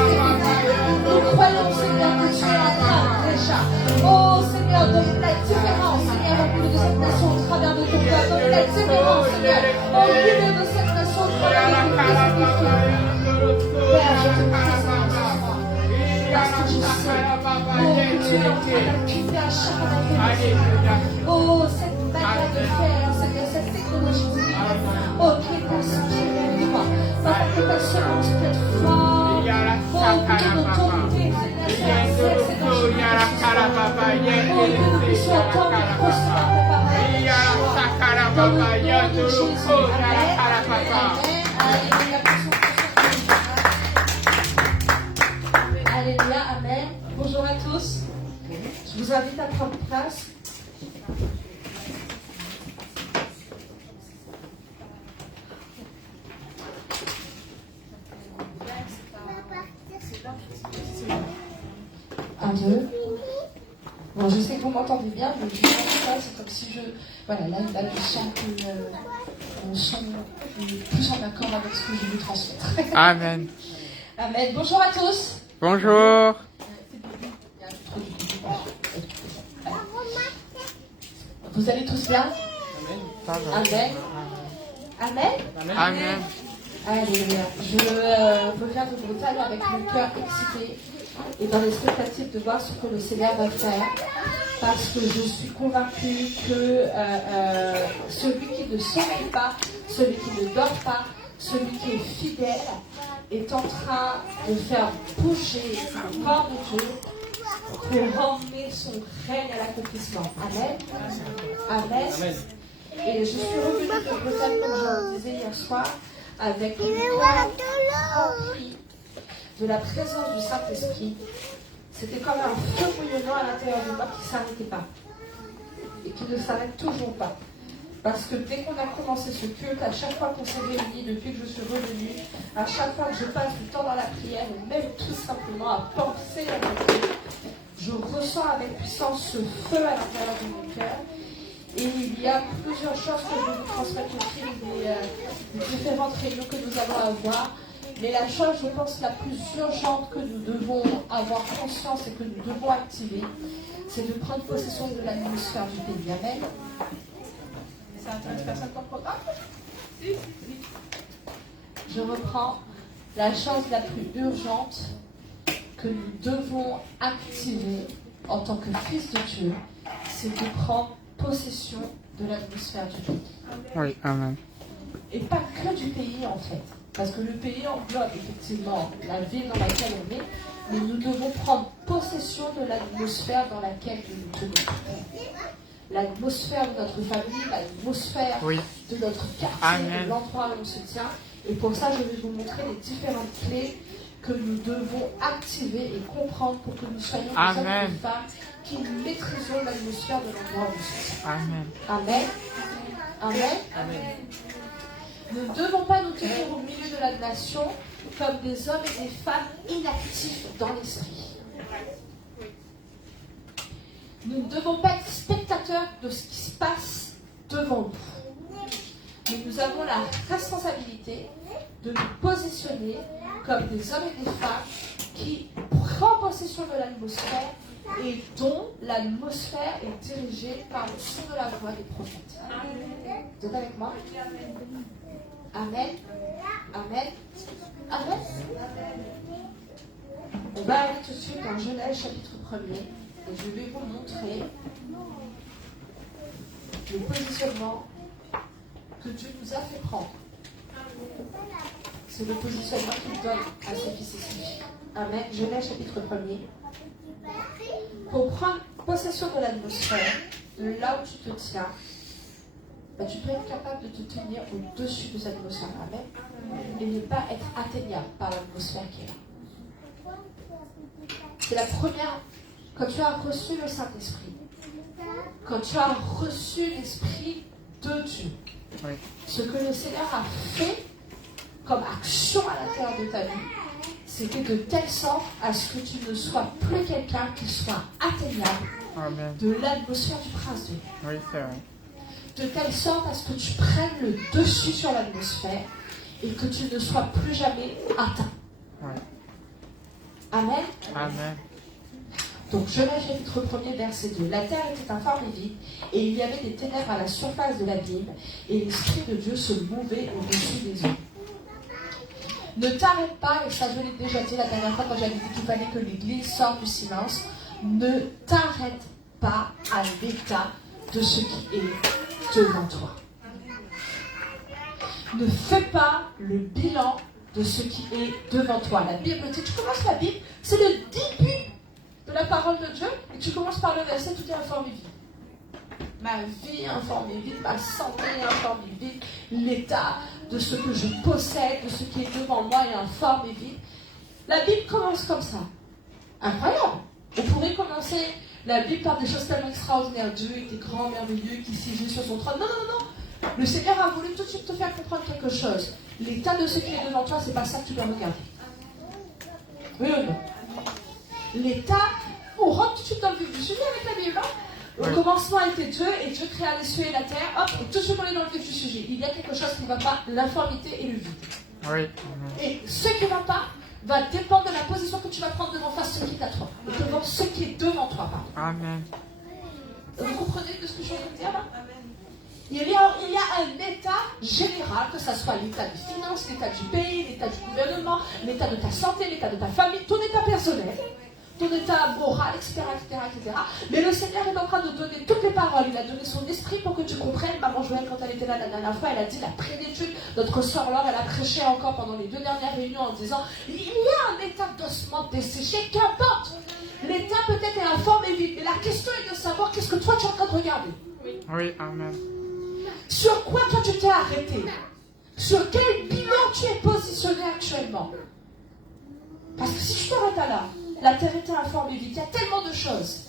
Nous croyons, Seigneur, que tu es en train déjà, oh Seigneur, de la différence, Seigneur, au milieu de cette nation, au travers de ton peuple, de la différence, Seigneur, au milieu de cette nation, au travers de ton peuple. Père, je te prie, Seigneur, ce soir, parce que je sais, oh, que tu es en train d'activer à chacun d'entre nous, oh, cette manière de faire, Seigneur, cette technologie, oh, qui est possible, toi, parce que ta semence peut être forte, oh, que ton autorité, Seigneur, c'est dans ce oh, que nous puissions entendre et recevoir ta parole. Dans le nom de Jésus. Amen. Alléluia, amen. Bonjour à tous. Je vous invite à prendre place. Un, deux. Bon, je sais que vous m'entendez bien, mais je ne sais pas, c'est comme si je... Voilà, là je sens que mon son est plus en accord avec ce que je veux transmettre. Amen. Amen. Bonjour à tous. Bonjour. Vous allez tous bien? Amen. Amen. Amen. Alléluia. Je reviens de Bretagne avec mon cœur excité et dans l'expectative de voir ce que le Seigneur va faire, parce que je suis convaincue que celui qui ne sommeille pas, celui qui ne dort pas, celui qui est fidèle est en train de faire bouger le corps de Dieu pour emmener son règne à l'accomplissement. Amen. Amen. Amen. Et je suis revenue de Bretagne, comme je le disais hier soir, avec une cœur rempli de la présence du Saint-Esprit. C'était comme un feu bouillonnant à l'intérieur de moi qui ne s'arrêtait pas. Et qui ne s'arrête toujours pas. Parce que dès qu'on a commencé ce culte, à chaque fois qu'on s'est réunis, depuis que je suis revenue, à chaque fois que je passe du temps dans la prière, ou même tout simplement à penser à Dieu, je ressens avec puissance ce feu à l'intérieur de mon cœur. Et il y a plusieurs choses que je vais vous transmettre au fil des différentes réunions que nous allons avoir. Mais la chose, je pense, la plus urgente que nous devons avoir conscience et que nous devons activer, c'est de prendre possession de l'atmosphère du pays. Amen. Ça intéresse personne pour le programme? Je reprends. La chose la plus urgente que nous devons activer en tant que fils de Dieu, c'est de prendre possession de l'atmosphère du pays. Oui, amen. Et pas que du pays en fait. Parce que le pays englobe effectivement la ville dans laquelle on est, mais nous devons prendre possession de l'atmosphère dans laquelle nous nous tenons. L'atmosphère de notre famille, l'atmosphère de notre quartier, de l'endroit où on se tient. Et pour ça, je vais vous montrer les différentes clés que nous devons activer et comprendre pour que nous soyons des hommes et des femmes qui maîtrisons l'atmosphère de l'endroit où nous sommes. Amen. Amen. Amen. Amen. Nous ne devons pas nous tenir au milieu de la nation comme des hommes et des femmes inactifs dans l'esprit. Nous ne devons pas être spectateurs de ce qui se passe devant nous. Mais nous avons la responsabilité de nous positionner comme des hommes et des femmes qui prennent possession de l'atmosphère et dont l'atmosphère est dirigée par le son de la voix des prophètes. Vous êtes avec moi? Amen. Amen. Amen. On va aller tout de suite dans Genèse chapitre 1er et je vais vous montrer le positionnement que Dieu nous a fait prendre. C'est le positionnement qu'il donne à ses fils et ses filles. Amen. Genèse chapitre 1er. Pour prendre possession de l'atmosphère, de là où tu te tiens, tu peux être capable de te tenir au-dessus de cette atmosphère. Amen. Et ne pas être atteignable par l'atmosphère qui est là. C'est la première. Quand tu as reçu le Saint-Esprit, quand tu as reçu l'Esprit de Dieu, Oui. ce que le Seigneur a fait comme action à l'intérieur de ta vie, c'était de telle sorte à ce que tu ne sois plus quelqu'un qui soit atteignable Amen. de l'atmosphère du prince de l'air. Oui, c'est vrai. De telle sorte à ce que tu prennes le dessus sur l'atmosphère et que tu ne sois plus jamais atteint. Oui. Amen. Amen. Donc Genèse chapitre 1er verset 2. La terre était informe et vide, et il y avait des ténèbres à la surface de l'abîme, et l'Esprit de Dieu se mouvait au-dessus des eaux. Ne t'arrête pas, et ça je l'ai déjà dit la dernière fois quand j'avais dit qu'il fallait que l'Église sorte du silence, ne t'arrête pas à l'état de ce qui est devant toi. Ne fais pas le bilan de ce qui est devant toi. La Bible dit, tu commences la Bible, c'est le début de la parole de Dieu, et tu commences par le verset, tout est informe et vide. Ma vie est informe et vide, ma santé est informe et vide, l'état de ce que je possède, de ce qui est devant moi est informe et vide. La Bible commence comme ça. Incroyable. On pourrait commencer la Bible par des choses tellement extraordinaires. Dieu était grand, merveilleux, qui siégeait sur son trône. Non, non, non, non. Le Seigneur a voulu tout de suite te faire comprendre quelque chose. L'état de ce qui est devant toi, c'est pas ça que tu dois regarder. Oui ou non? L'état, on rentre tout de suite dans le vif du sujet avec la Bible. Au commencement était Dieu, et Dieu créa les cieux et la terre. Hop, et tout de suite on est dans le vif du sujet. Il y a quelque chose qui ne va pas, l'informité et le vide. Oui. Et ce qui ne va pas va dépendre de la position que tu vas prendre devant face ce qui est à toi. Devant ce qui est devant toi, pardon. Amen. Vous comprenez de ce que je suis en train de dire là? Il y a un état général, que ce soit l'état des finances, l'état du pays, l'état du gouvernement, l'état de ta santé, l'état de ta famille, ton état personnel, ton état moral, etc., etc., etc. Mais le Seigneur est en train de donner toutes les paroles. Il a donné son esprit pour que tu comprennes. Maman Joël, quand elle était là la dernière fois, elle a dit la plénitude. Notre sœur Laure, elle a prêché encore pendant les 2 dernières réunions en disant il y a un état d'ossement desséché, qu'importe. L'état peut-être est informe et vide. Mais la question est de savoir qu'est-ce que toi tu es en train de regarder. Oui, amen. Sur quoi toi tu t'es arrêté? Sur quel bilan tu es positionné actuellement? Parce que si je t'arrête à là, la terre était informe et vide. Il y a tellement de choses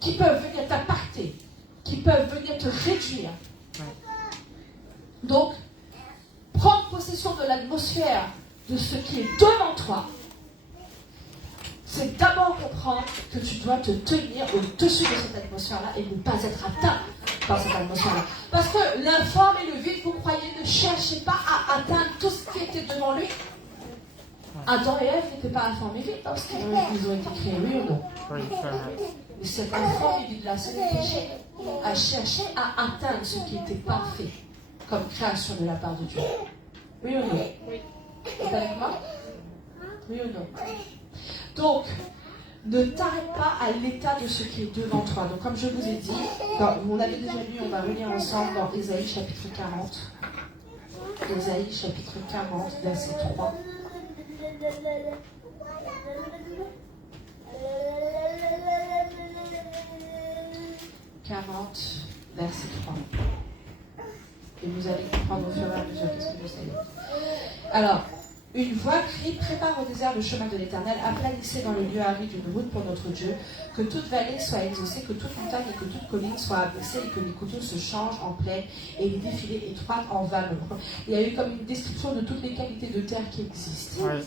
qui peuvent venir t'impacter, qui peuvent venir te réduire. Donc, prendre possession de l'atmosphère, de ce qui est devant toi, c'est d'abord comprendre que tu dois te tenir au-dessus de cette atmosphère-là et ne pas être atteint par cette atmosphère-là. Parce que l'informe et le vide, vous croyez, ne cherchez pas à atteindre tout ce qui était devant lui. Adam et Ève n'étaient pas informés vite parce qu'ils ont été créés, oui ou non? Oui, c'est vrai. Mais cet informe et vide-là, c'est le péché à chercher à atteindre ce qui était parfait comme création de la part de Dieu. Oui ou non? Oui. Vous êtes avec moi? Oui ou non? Donc, ne t'arrête pas à l'état de ce qui est devant toi. Donc, comme je vous ai dit, on l'avait déjà lu, on va relire ensemble dans Ésaïe chapitre 40. Ésaïe chapitre 40, verset 3. 40, verset 3. Et vous allez comprendre au fur et à mesure qu'est-ce que vous savez. Alors, une voix crie, prépare au désert le chemin de l'Éternel, aplanissez dans les lieux arides une route pour notre Dieu, que toute vallée soit exaucée, que toute montagne et que toute colline soit abaissée, et que les coteaux se changent en plaine et les défilés étroites en vallons. Il y a eu comme une description de toutes les qualités de terre qui existent. Oui.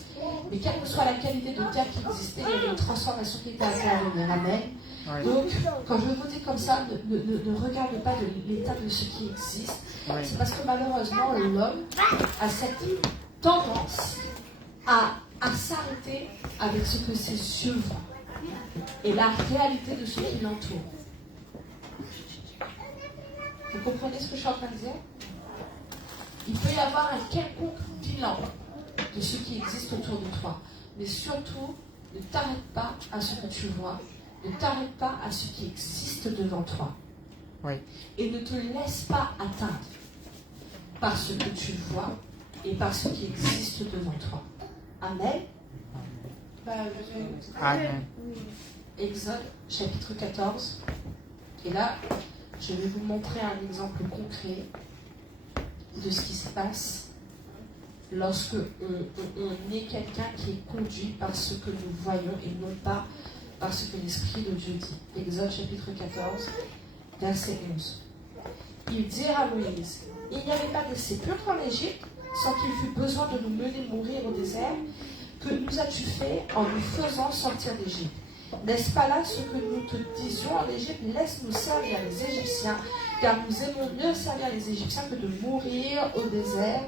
Mais quelle que soit la qualité de terre qui existait, il y avait une transformation qui était à venir. Amen. Oui. Donc, quand je vous dis comme ça, ne regarde pas de l'état de ce qui existe. Oui. C'est parce que malheureusement, l'homme a cette tendance à s'arrêter avec ce que ses yeux voient et la réalité de ce qui l'entoure. Vous comprenez ce que je suis en train de dire? Il peut y avoir un quelconque bilan de ce qui existe autour de toi, mais surtout, ne t'arrête pas à ce que tu vois, ne t'arrête pas à ce qui existe devant toi. Oui. Et ne te laisse pas atteindre par ce que tu vois et par ce qui existe devant toi. Amen. Amen. Exode chapitre 14. Et là, je vais vous montrer un exemple concret de ce qui se passe lorsque on est quelqu'un qui est conduit par ce que nous voyons et non pas par ce que l'Esprit de Dieu dit. Exode chapitre 14, verset 11. Il dit à Moïse, il n'y avait pas de sépulcre en Égypte sans qu'il fût besoin de nous mener mourir au désert. Que nous as-tu fait en nous faisant sortir d'Égypte? N'est-ce pas là ce que nous te disions en Égypte? Laisse-nous servir les Égyptiens, car nous aimons mieux servir les Égyptiens que de mourir au désert.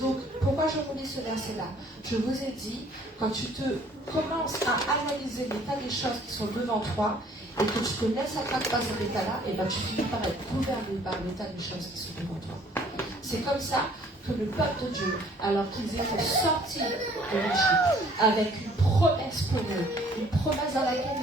Donc, pourquoi je relis ce verset-là? Je vous ai dit, quand tu te commences à analyser l'état des choses qui sont devant toi, et que tu te laisses atteindre par cet état-là, et ben tu finis par être gouverné par l'état des choses qui sont devant toi. C'est comme ça que le peuple de Dieu, alors qu'ils étaient sortis de l'Égypte, avec une promesse pour eux, une promesse dans laquelle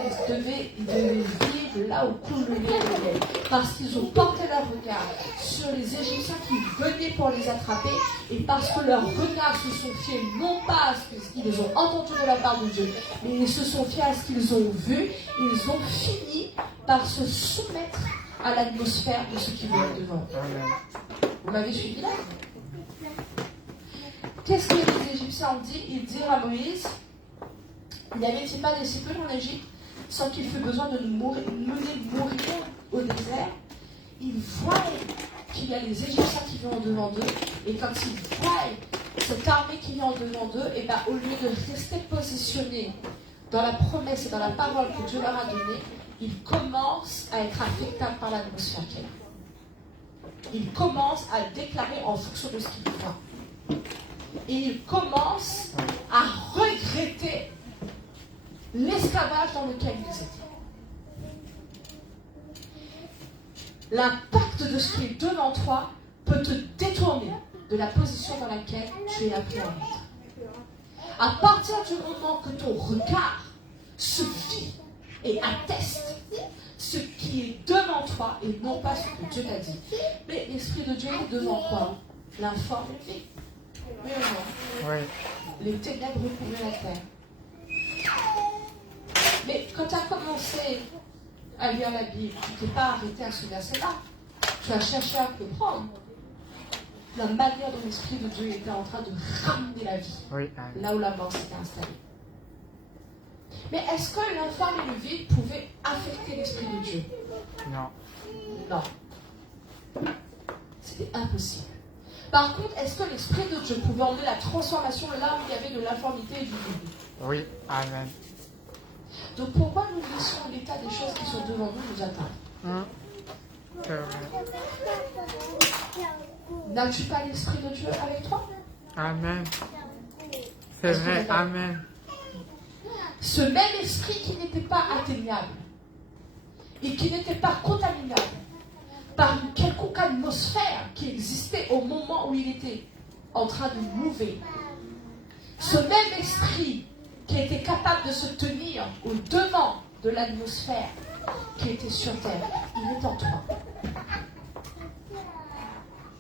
ils devaient vivre là où coule le lait et le lait, parce qu'ils ont porté leur regard sur les Égyptiens qui venaient pour les attraper, et parce que leurs regards se sont fiés non pas à ce qu'ils ont entendu de la part de Dieu, mais ils se sont fiés à ce qu'ils ont vu. Ils ont fini par se soumettre à l'atmosphère de ce qui venait devant. Vous m'avez suivi là? Qu'est-ce que les Égyptiens ont dit? Ils dirent à Moïse, il n'y avait-il pas des sépulcres en Égypte sans qu'il fût besoin de nous mener mourir au désert? Ils voient qu'il y a les Égyptiens qui viennent devant d'eux, et quand ils voient cette armée qui vient devant d'eux, et ben, au lieu de rester positionnés dans la promesse et dans la parole que Dieu leur a donnée, ils commencent à être affectables par l'atmosphère qu'il y a. Ils commencent à déclarer en fonction de ce qu'ils voient. Et ils commencent à regretter l'esclavage dans lequel ils étaient. L'impact de ce qui est devant toi peut te détourner de la position dans laquelle tu es appelé à être. À partir du moment que ton regard se vit et atteste ce qui est devant toi et non pas ce que Dieu t'a dit. Mais l'Esprit de Dieu est devant quoi? L'informe et le vide. Oui ou non? Oui. Les ténèbres recouvraient la terre. Mais quand tu as commencé à lire la Bible, tu ne t'es pas arrêté à ce verset-là. Tu as cherché à comprendre la manière dont l'Esprit de Dieu était en train de ramener la vie. Oui. Là où la mort s'était installée. Mais est-ce que l'informe et le vide pouvaient affecter l'Esprit de Dieu? Non. Non. C'était impossible. Par contre, est-ce que l'Esprit de Dieu pouvait emmener la transformation là où il y avait de l'informité et du vide? Oui. Amen. Donc pourquoi nous laissons l'état des choses qui sont devant nous atteindre? C'est vrai. N'as-tu pas l'Esprit de Dieu avec toi? Amen. C'est vrai. Amen. Ce même esprit qui n'était pas atteignable et qui n'était pas contaminable par une quelconque atmosphère qui existait au moment où il était en train de mouver. Ce même esprit qui était capable de se tenir au devant de l'atmosphère qui était sur terre, il est en toi.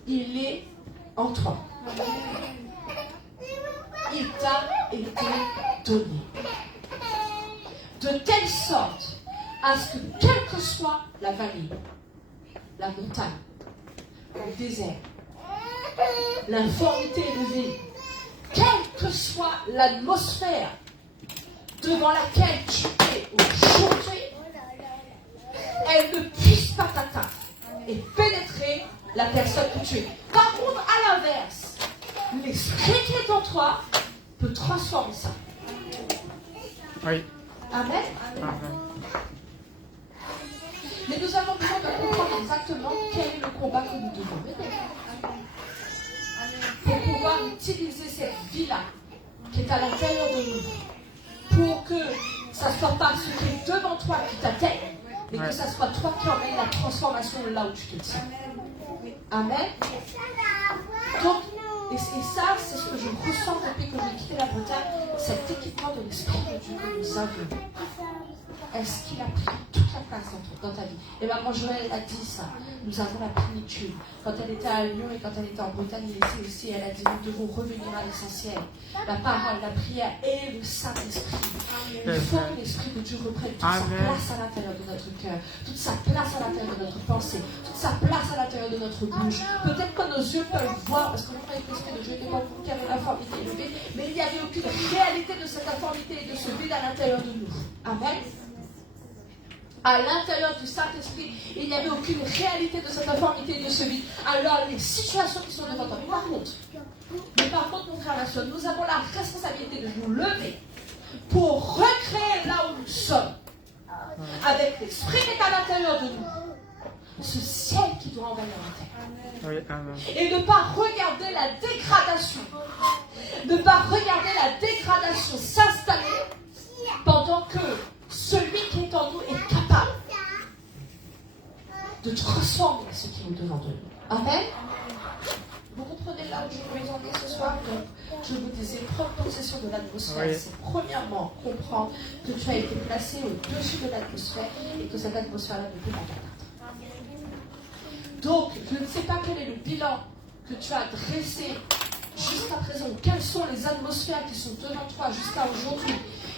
Il est en toi. Il t'a été donné. De telle sorte à ce que, quelle que soit la vallée, la montagne, le désert, l'informité élevée, quelle que soit l'atmosphère devant laquelle tu es aujourd'hui, elle ne puisse pas t'atteindre et pénétrer la personne que tu es. Par contre, à l'inverse, l'esprit qui est en toi peut transformer ça. Oui. Amen. Amen. Mais nous avons besoin de comprendre exactement quel est le combat que nous devons mener. Pour pouvoir utiliser cette vie-là qui est à l'intérieur de nous. Pour que ça ne soit pas ce qui est devant toi qui t'atteigne, mais que ça soit toi qui emmène la transformation là où tu te tiens. Amen. Donc, et ça, c'est ce que je ressens depuis que j'ai quitté la Bretagne, cet équipement de l'Esprit de Dieu que nous avons. est-ce qu'il a pris toute la place dans ta vie? Et maman Joël a dit ça. Nous avons la plénitude. Quand elle était à Lyon et quand elle était en Bretagne, elle était aussi, elle a dit nous devons revenir à l'essentiel. La parole, la prière et le Saint-Esprit. Il faut que l'Esprit de Dieu reprenne toute sa place à l'intérieur de notre cœur, toute sa place à l'intérieur de notre pensée, toute sa place à l'intérieur de notre bouche. Peut-être que nos yeux peuvent voir, parce qu'on croyait que l'Esprit de Dieu était mort pour qu'il y avait une informité élevée, mais il n'y avait aucune réalité de cette informité et de ce vide à l'intérieur de nous. Amen. À l'intérieur du Saint-Esprit, il n'y avait aucune réalité de cette informité et de ce vide. Alors, les situations qui sont devant toi, mais par contre, mon frère, ma soeur, nous avons la responsabilité de nous lever pour recréer là où nous sommes, avec l'Esprit qui est à l'intérieur de nous, ce ciel qui doit envahir la terre. Et ne pas regarder la dégradation, ne pas regarder la dégradation s'installer pendant que celui qui est en nous est capable de transformer ce qui est au-devant de nous. Amen. Vous comprenez là où je veux emmener ce soir? Donc, je vous disais, prendre possession de l'atmosphère, c'est premièrement comprendre que tu as été placé au-dessus de l'atmosphère et que cette atmosphère-là ne peut pas t'atteindre. Donc, je ne sais pas quel est le bilan que tu as dressé jusqu'à présent. Quelles sont les atmosphères qui sont devant toi jusqu'à aujourd'hui?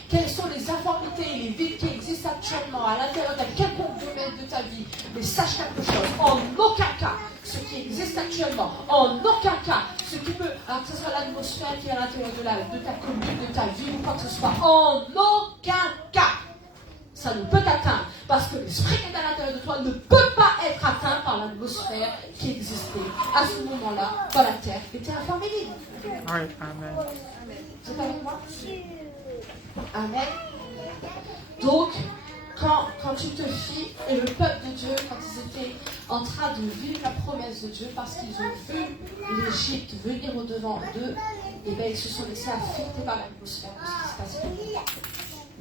Quelles sont les informités et les vides qui existent actuellement à l'intérieur d'un quelconque domaine de ta vie? Mais sache quelque chose, en aucun cas, ce qui existe actuellement, en aucun cas, ce qui peut, alors que ce soit l'atmosphère qui est à l'intérieur de ta commune, de ta vie ou quoi que ce soit, en aucun cas, ça ne peut t'atteindre. Parce que l'esprit qui est à l'intérieur de toi ne peut pas être atteint par l'atmosphère qui existait à ce moment-là dans la terre qui était informée. Oui, amen. Vous êtes avec moi? Amen. Donc, quand tu te fies, et le peuple de Dieu, quand ils étaient en train de vivre la promesse de Dieu, parce qu'ils ont vu l'Égypte venir au-devant d'eux, et bien ils se sont laissés affecter par l'atmosphère de ce qui se passait.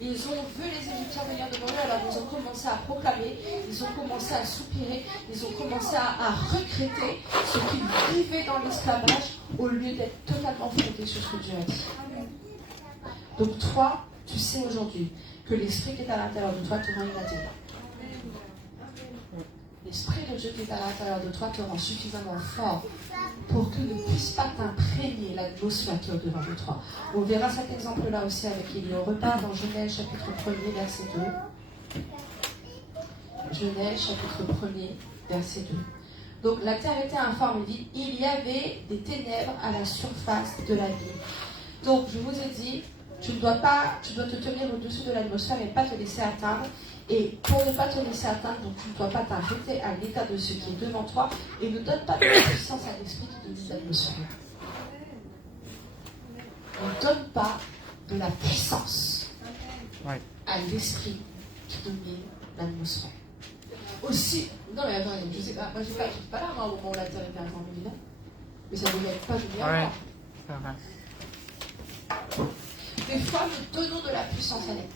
Ils ont vu les Égyptiens venir devant eux, alors ils ont commencé à proclamer, ils ont commencé à soupirer, ils ont commencé à regretter ce qu'ils vivaient dans l'esclavage, au lieu d'être totalement fondés sur ce que Dieu a dit. Donc toi, tu sais aujourd'hui que l'Esprit qui est à l'intérieur de toi te rend inatteint. L'Esprit de Dieu qui est à l'intérieur de toi te rend suffisamment fort pour que ne puisse pas t'imprégner l'atmosphère qui est au-devant de toi. On verra cet exemple-là aussi avec Élie. On repart dans Genèse chapitre 1er, verset 2. Genèse chapitre 1er, verset 2. Donc la terre était informe et vide. Il y avait des ténèbres à la surface de la ville. Donc je vous ai dit, tu dois te tenir au-dessus de l'atmosphère et ne pas te laisser atteindre. Et pour ne pas te laisser atteindre, donc tu ne dois pas t'arrêter à l'état de ce qui est devant toi et ne donne pas de la puissance à l'esprit qui domine l'atmosphère. Ne donne pas de la puissance à l'esprit qui domine l'atmosphère. Aussi, non mais attends, je sais pas, moi je suis pas là moi, au moment où la terre était informée, évidemment. Mais ça ne devait pas jouer à moi. Ça va. Des fois, nous donnons de la puissance à l'esprit.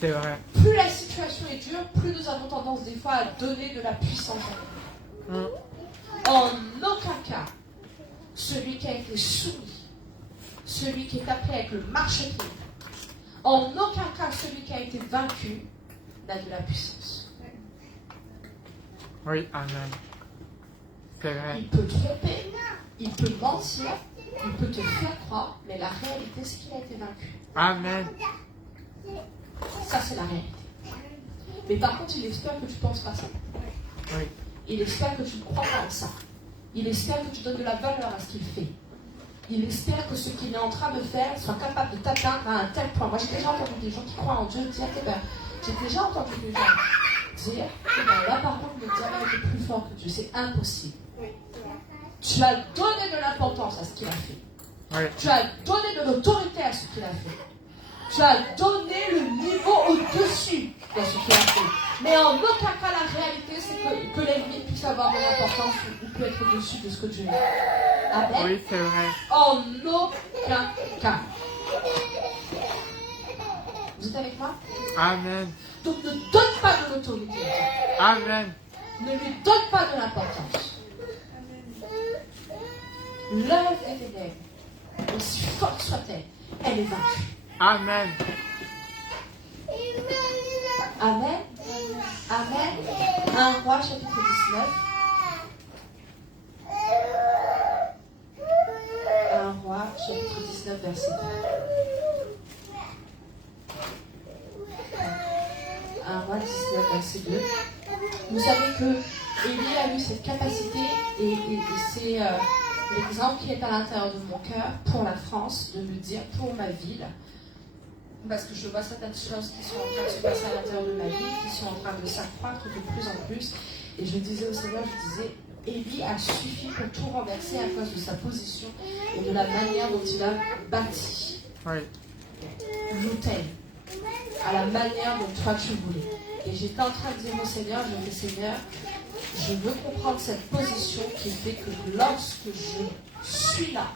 C'est vrai. Plus la situation est dure, plus nous avons tendance des fois à donner de la puissance à l'esprit. En aucun cas, celui qui a été soumis, celui qui est appelé avec le marchepied, en aucun cas, celui qui a été vaincu n'a de la puissance. Oui, amen. C'est vrai. Il peut tromper, il peut mentir, il peut te faire croire, mais la réalité, c'est qu'il a été vaincu. Amen. Ça, c'est la réalité. Mais par contre, il espère que tu penses pas ça. Oui. Il espère que tu ne crois pas en ça. Il espère que tu donnes de la valeur à ce qu'il fait. Il espère que ce qu'il est en train de faire soit capable de t'atteindre à un tel point. Moi, j'ai déjà entendu des gens qui croient en Dieu dire, j'ai déjà entendu des gens dire, là par contre, le diable est plus fort que Dieu. C'est impossible. Tu as donné de l'importance à ce qu'il a fait. Oui. Tu as donné de l'autorité à ce qu'il a fait. Tu as donné le niveau au-dessus de ce qu'il a fait. Mais en aucun cas, la réalité, c'est que l'ennemi puisse avoir de l'importance ou peut être au-dessus de ce que Dieu a. Amen. Oui, c'est vrai. En aucun cas. Vous êtes avec moi? Amen. Donc ne donne pas de l'autorité. Amen. Ne lui donne pas de l'importance. L'œuvre des ténèbres, aussi forte soit-elle, elle est vaincue. Amen. Amen. Amen. 1 Roi chapitre 19. 1 Roi chapitre 19 verset 2. 1 Roi 19 verset 2. Vous savez que Élie a eu cette capacité et c'est l'exemple qui est à l'intérieur de mon cœur pour la France, de me dire pour ma ville, parce que je vois certaines choses qui sont en train de se passer à l'intérieur de ma ville, qui sont en train de s'accroître de plus en plus. Et je disais au Seigneur, je disais, Élie a suffi pour tout renverser à cause de sa position et de la manière dont il a bâti l'autel, à la manière dont toi tu voulais. Et j'étais en train de dire au Seigneur, je dis Seigneur, je veux comprendre cette position qui fait que lorsque je suis là,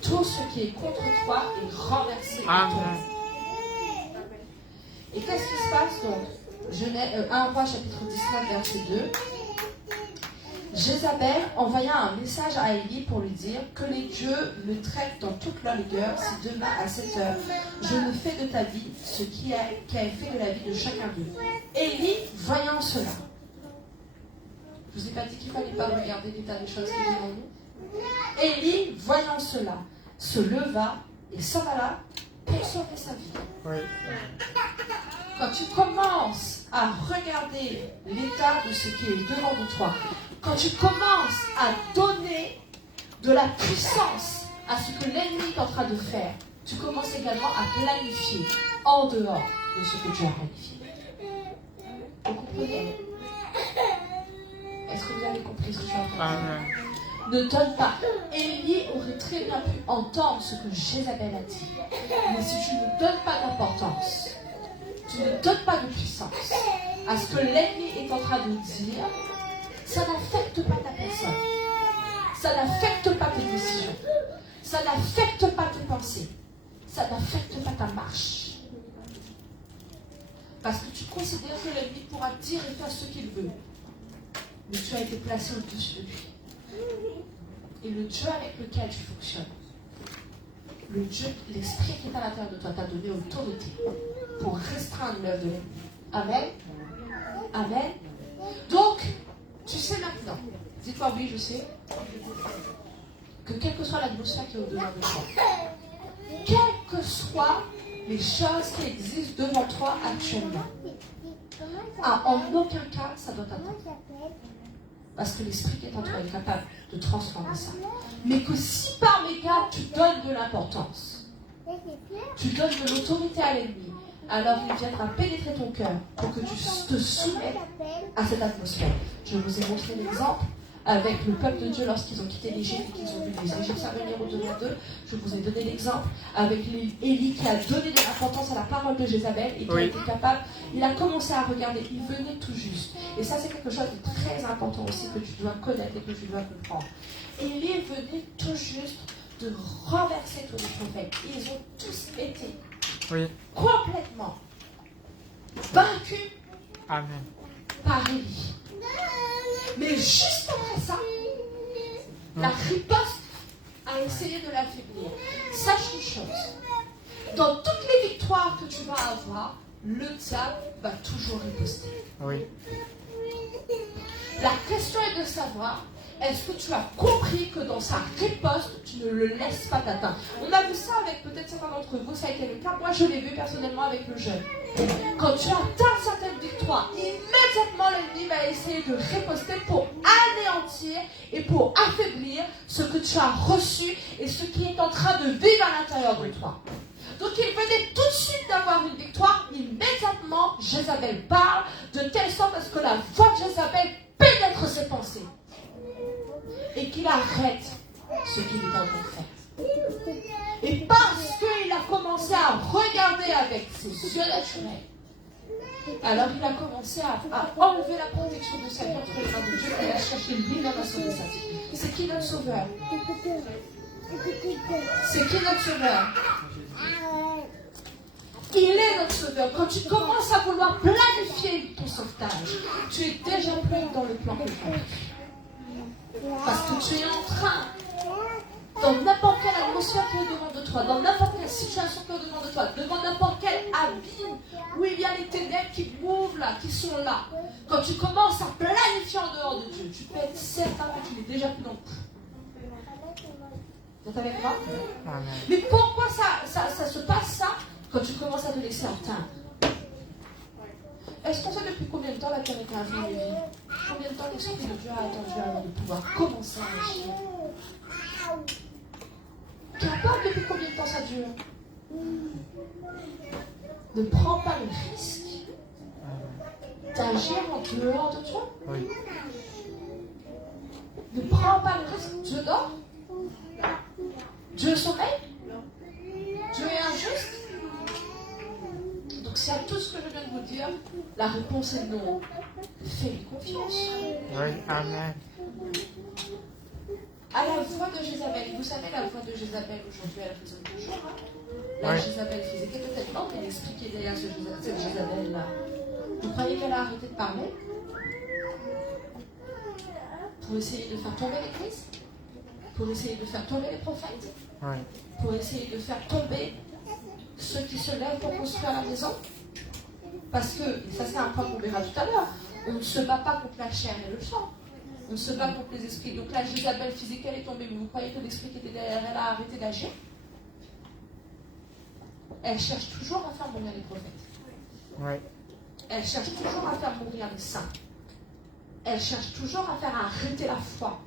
tout ce qui est contre toi est renversé. Amen. Et qu'est-ce qui se passe donc 1 Roi chapitre 19 verset 2. Jézabel envoya un message à Élie pour lui dire que les dieux me traitent dans toute leur rigueur si demain à cette heure je ne fais de ta vie ce qui a fait de la vie de chacun d'eux. Élie, voyant cela, je ne vous ai pas dit qu'il ne fallait pas regarder l'état des choses qui est devant nous. Élie, voyant cela, se leva et s'en alla pour sauver sa vie. Oui. Quand tu commences à regarder l'état de ce qui est devant de toi, quand tu commences à donner de la puissance à ce que l'ennemi est en train de faire, tu commences également à planifier en dehors de ce que tu as planifié. Vous comprenez? Est-ce que vous avez compris ce que je suis en train de dire? Ne donne pas. Élie aurait très bien pu entendre ce que Jézabel a dit. Mais si tu ne donnes pas d'importance, tu ne donnes pas de puissance à ce que l'ennemi est en train de dire, ça n'affecte pas ta personne. Ça n'affecte pas tes décisions. Ça n'affecte pas tes pensées. Ça n'affecte pas ta marche. Parce que tu considères que l'ennemi pourra dire et faire ce qu'il veut. Mais tu as été placé au-dessus de lui. Et le Dieu avec lequel tu fonctionnes, le Dieu, l'esprit qui est à l'intérieur de toi, t'a donné autorité pour restreindre l'œuvre de l'ennemi. Amen. Amen. Donc, tu sais maintenant, dis-toi oui, je sais, que quelle que soit l'atmosphère qui est au-devant de toi, quelles que soient les choses qui existent devant toi actuellement, en aucun cas ça doit t'atteindre. Parce que l'esprit qui est en toi est capable de transformer ça. Mais que si par mégarde tu donnes de l'importance, tu donnes de l'autorité à l'ennemi, alors il viendra pénétrer ton cœur pour que tu te soumettes à cette atmosphère. Je vous ai montré l'exemple avec le peuple de Dieu lorsqu'ils ont quitté l'Égypte et qu'ils ont vu les Égyptiens venir au-devant d'eux. Je vous ai donné l'exemple avec Élie qui a donné de l'importance à la parole de Jézabel et qui a été capable, il a commencé à regarder, il venait tout juste. Et ça c'est quelque chose de très important aussi que tu dois connaître et que tu dois comprendre. Élie venait tout juste de renverser tous les prophètes. Ils ont tous été complètement vaincus par Élie. Mais juste après ça, la riposte a essayé de l'affaiblir. Sache une chose, dans toutes les victoires que tu vas avoir, le diable va toujours riposter. La question est de savoir, est-ce que tu as compris que dans sa riposte, tu ne le laisses pas t'atteindre? On a vu ça avec peut-être certains d'entre vous, ça a été le cas. Moi, je l'ai vu personnellement avec le jeune. Quand tu atteins certaines victoires, immédiatement l'ennemi va essayer de riposter pour anéantir et pour affaiblir ce que tu as reçu et ce qui est en train de vivre à l'intérieur de toi. Donc il venait tout de suite d'avoir une victoire, immédiatement Jézabel parle de telle sorte à ce que la voix de Jézabel pénètre ses pensées et qu'il arrête ce qu'il est en train de faire. Et parce qu'il a commencé à regarder avec ses yeux naturels, alors il a commencé à enlever la protection de sa vie entre les mains de Dieu et à chercher lui-même à sauver sa vie. C'est qui notre sauveur? C'est qui notre sauveur? Il est notre sauveur. Quand tu commences à vouloir planifier ton sauvetage, tu es déjà plein dans le plan de Dieu. Parce que tu es en train, dans n'importe quelle atmosphère qui est devant de toi, dans n'importe quelle situation qui est devant de toi, devant n'importe quel abîme où il y a les ténèbres qui m'ouvrent là, qui sont là, quand tu commences à planifier en dehors de Dieu, tu peux être certain que tu n'es déjà plus dans le coup. Vous êtes avec moi? Amen. Mais pourquoi ça se passe ça quand tu commences à te laisser atteindre? Est-ce qu'on sait depuis combien de temps la terre était un vie de vie? Combien de temps l'Esprit de Dieu a attendu avant de pouvoir commencer à agir? Qu'importe depuis combien de temps ça dure. Ne prends pas le risque d'agir en dehors de toi. Oui. Ne prends pas le risque. Dieu dort? Dieu sommeille? Dieu est injuste? Donc c'est à tout ce que je viens de vous dire, la réponse est non. Fais-lui confiance. Oui, Amen. À la voix de Jézabel, vous savez, la voix de Jézabel aujourd'hui, elle résonne toujours. Hein? La Oui. Jézabel physique était tellement, mais l'esprit qui est derrière cette Jézabel-là. Vous croyez qu'elle a arrêté de parler pour essayer de faire tomber l'Église? Pour essayer de faire tomber les prophètes? Oui. Pour essayer de faire tomber ceux qui se lèvent pour construire la maison? Parce que, et ça c'est un point qu'on verra tout à l'heure, on ne se bat pas contre la chair et le sang. On se bat contre les esprits. Donc la Jézabel physique, elle est tombée. Mais vous croyez que l'esprit qui était derrière elle a arrêté d'agir? Elle cherche toujours à faire mourir les prophètes. Oui. Elle cherche toujours à faire mourir les saints. Elle cherche toujours à faire arrêter la foi.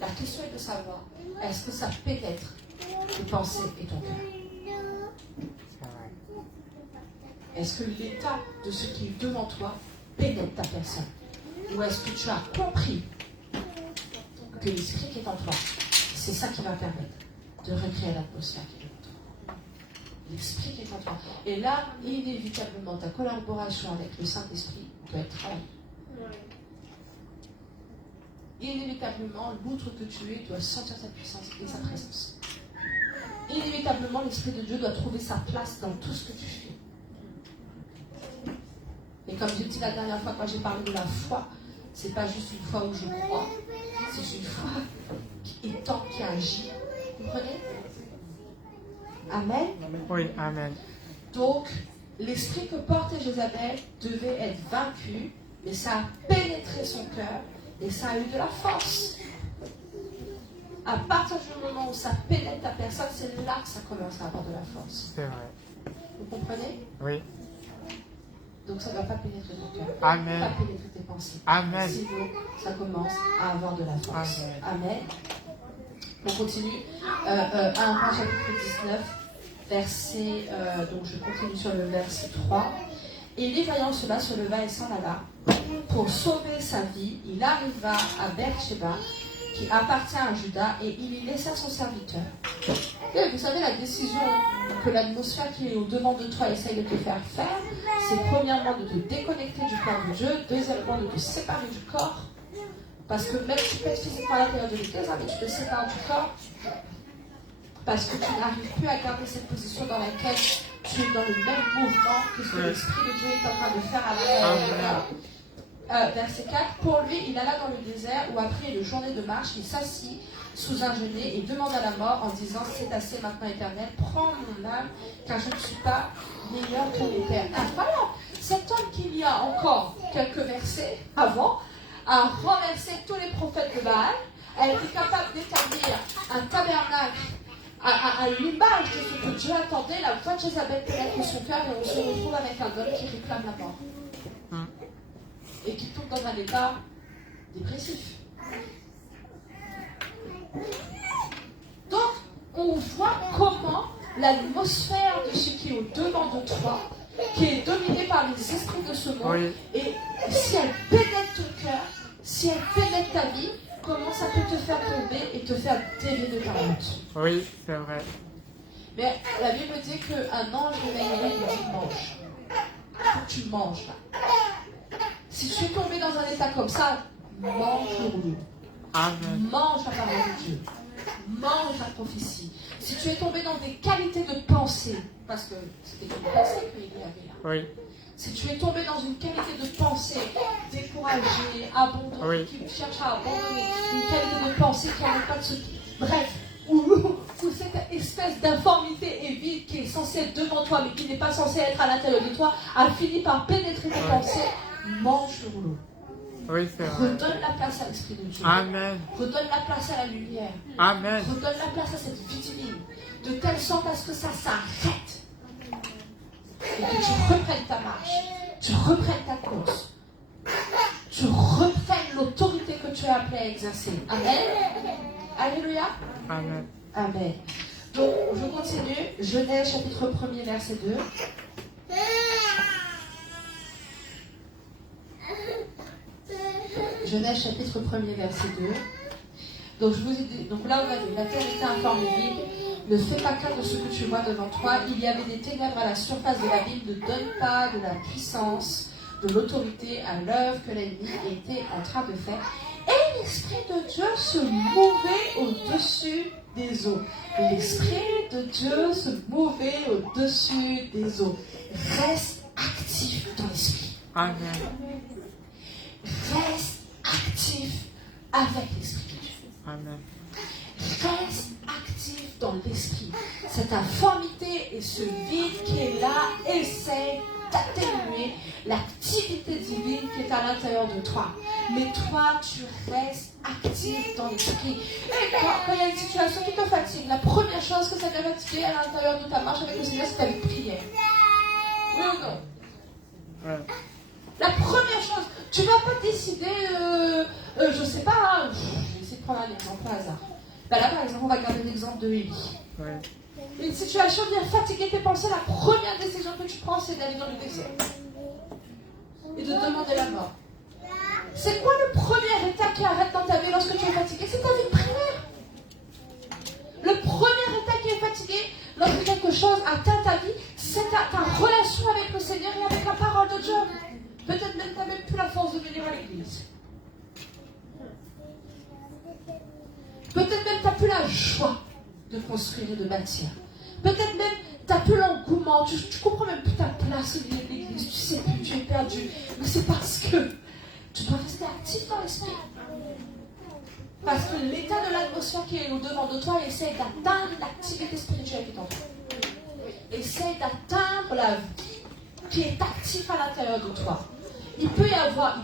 La question est de savoir, est-ce que ça pénètre tes pensées et ton cœur? C'est vrai. Est-ce que l'état de ce qui est devant toi pénètre ta personne? Ou est-ce que tu as compris que l'esprit qui est en toi, c'est ça qui va permettre de recréer l'atmosphère qui est devant toi? L'esprit qui est en toi. Et là, inévitablement, ta collaboration avec le Saint-Esprit doit être travaillée. Inévitablement, l'outre que tu es doit sentir sa puissance et sa présence. Inévitablement, l'Esprit de Dieu doit trouver sa place dans tout ce que tu fais. Et comme j'ai dit la dernière fois quand j'ai parlé de la foi, c'est pas juste une foi où je crois, c'est une foi qui étend, qui agit. Vous comprenez? Amen. Oui, Amen. Donc, l'esprit que portait Jézabel devait être vaincu, mais ça a pénétré son cœur et ça a eu de la force. À partir du moment où ça pénètre ta personne, c'est là que ça commence à avoir de la force. C'est vrai. Vous comprenez? Oui. Donc ça ne doit pas pénétrer ton cœur. Amen. Pas pénétrer tes pensées. Amen. Sinon, ça commence à avoir de la force. Amen. Amen. On continue. 1 Roi chapitre 19, verset, donc je continue sur le verset 3. Élie, voyant cela, se leva et s'en alla. Pour sauver sa vie, il arriva à Beersheba, qui appartient à Juda, et il y laissa son serviteur. Et vous savez, la décision que l'atmosphère qui est au-devant de toi essaye de te faire faire, c'est premièrement de te déconnecter du plan de Dieu, deuxièmement de te séparer du corps, parce que même tu peux être physiquement à l'intérieur de l'église, mais tu te sépares du corps, parce que tu n'arrives plus à garder cette position dans laquelle tu es dans le même mouvement que ce que l'Esprit de Dieu est en train de faire à l'intérieur. Verset 4, pour lui, il alla dans le désert où après une journée de marche, il s'assit sous un genêt et demanda la mort en disant, c'est assez maintenant éternel, prends mon âme, car je ne suis pas meilleur que mes pères. Incroyable! Cet homme qu'il y a encore quelques versets avant a renversé tous les prophètes de Baal. Elle était capable d'établir un tabernacle à l'image de ce que Dieu attendait. La voix de Jézabel pénètre son cœur et on se retrouve avec un homme qui réclame la mort. Et qui tombe dans un état dépressif. Donc, on voit comment l'atmosphère de ce qui est au-devant de toi, qui est dominée par les esprits de ce monde, et si elle pénètre ton cœur, si elle pénètre ta vie, comment ça peut te faire tomber et te faire dévier de ta route. Oui, c'est vrai. Mais la Bible dit qu'un ange réveillé lui dit mange. Il faut que tu manges là. Si tu es tombé dans un état comme ça, mange-le. Amen. Mange la parole de Dieu. Mange la prophétie. Si tu es tombé dans des qualités de pensée, parce que c'était une pensée qu'il y avait là. Oui. Si tu es tombé dans une qualité de pensée découragée, abandonnée, qui cherche à abandonner, une qualité de pensée qui n'en est pas de ce... Bref, où cette cette espèce d'informité et vide qui est censée être devant toi, mais qui n'est pas censée être à l'intérieur de toi, a fini par pénétrer tes pensées, mange le rouleau. Oui, c'est vrai. Redonne la place à l'Esprit de Dieu. Amen. Redonne la place à la lumière. Amen. Redonne la place à cette vie divine. De telle sorte à ce que ça s'arrête. Et que tu reprennes ta marche. Tu reprennes ta course. Tu reprennes l'autorité que tu es appelé à exercer. Amen. Alléluia. Amen. Amen. Donc, je continue. Genèse chapitre 1er, verset 2. Genèse chapitre 1er, verset 2. Donc, je vous ai dit, donc là, on a dit, la terre était informe et vide. Ne fais pas cas de ce que tu vois devant toi. Il y avait des ténèbres à la surface de l'abîme. Ne donne pas de la puissance, de l'autorité à l'œuvre que l'ennemi était en train de faire. Et l'Esprit de Dieu se mouvait au-dessus des eaux. L'Esprit de Dieu se mouvait au-dessus des eaux. Reste actif dans l'Esprit. Amen. Reste actif avec l'Esprit de Dieu. Amen. Reste actif dans l'Esprit. Cette informité et ce vide qui est là, essaie d'atténuer l'activité divine qui est à l'intérieur de toi. Mais toi, tu restes actif dans l'Esprit. Et quand il y a une situation qui te fatigue, la première chose que ça vient fatiguer à l'intérieur de ta marche avec le Seigneur, c'est ta vie de prière. Oui ou non? Ouais. La première chose, tu ne vas pas décider, je ne sais pas, je vais essayer de prendre un exemple au hasard. Ben là, par exemple, on va garder l'exemple de Élie. Ouais. Une situation vient fatiguer tes pensées, la première décision que tu prends, c'est d'aller dans le désert. Et de demander la mort. C'est quoi le premier état qui arrête dans ta vie lorsque tu es fatigué? C'est ta vie de prière. Le premier état qui est fatigué, lorsque quelque chose atteint ta vie, c'est ta relation avec le Seigneur et avec la parole de Dieu. Peut-être même tu n'as même plus la force de venir à l'église. Peut-être même tu n'as plus la joie de construire et de bâtir. Peut-être même tu n'as plus l'engouement, tu ne comprends même plus ta place au milieu de l'église, tu ne sais plus, tu es perdu. Mais c'est parce que tu dois rester actif dans l'esprit. Parce que l'état de l'atmosphère qui est au-devant de toi essaie d'atteindre l'activité spirituelle qui est en toi. Essaie d'atteindre la vie qui est active à l'intérieur de toi. Il pouvait y avoir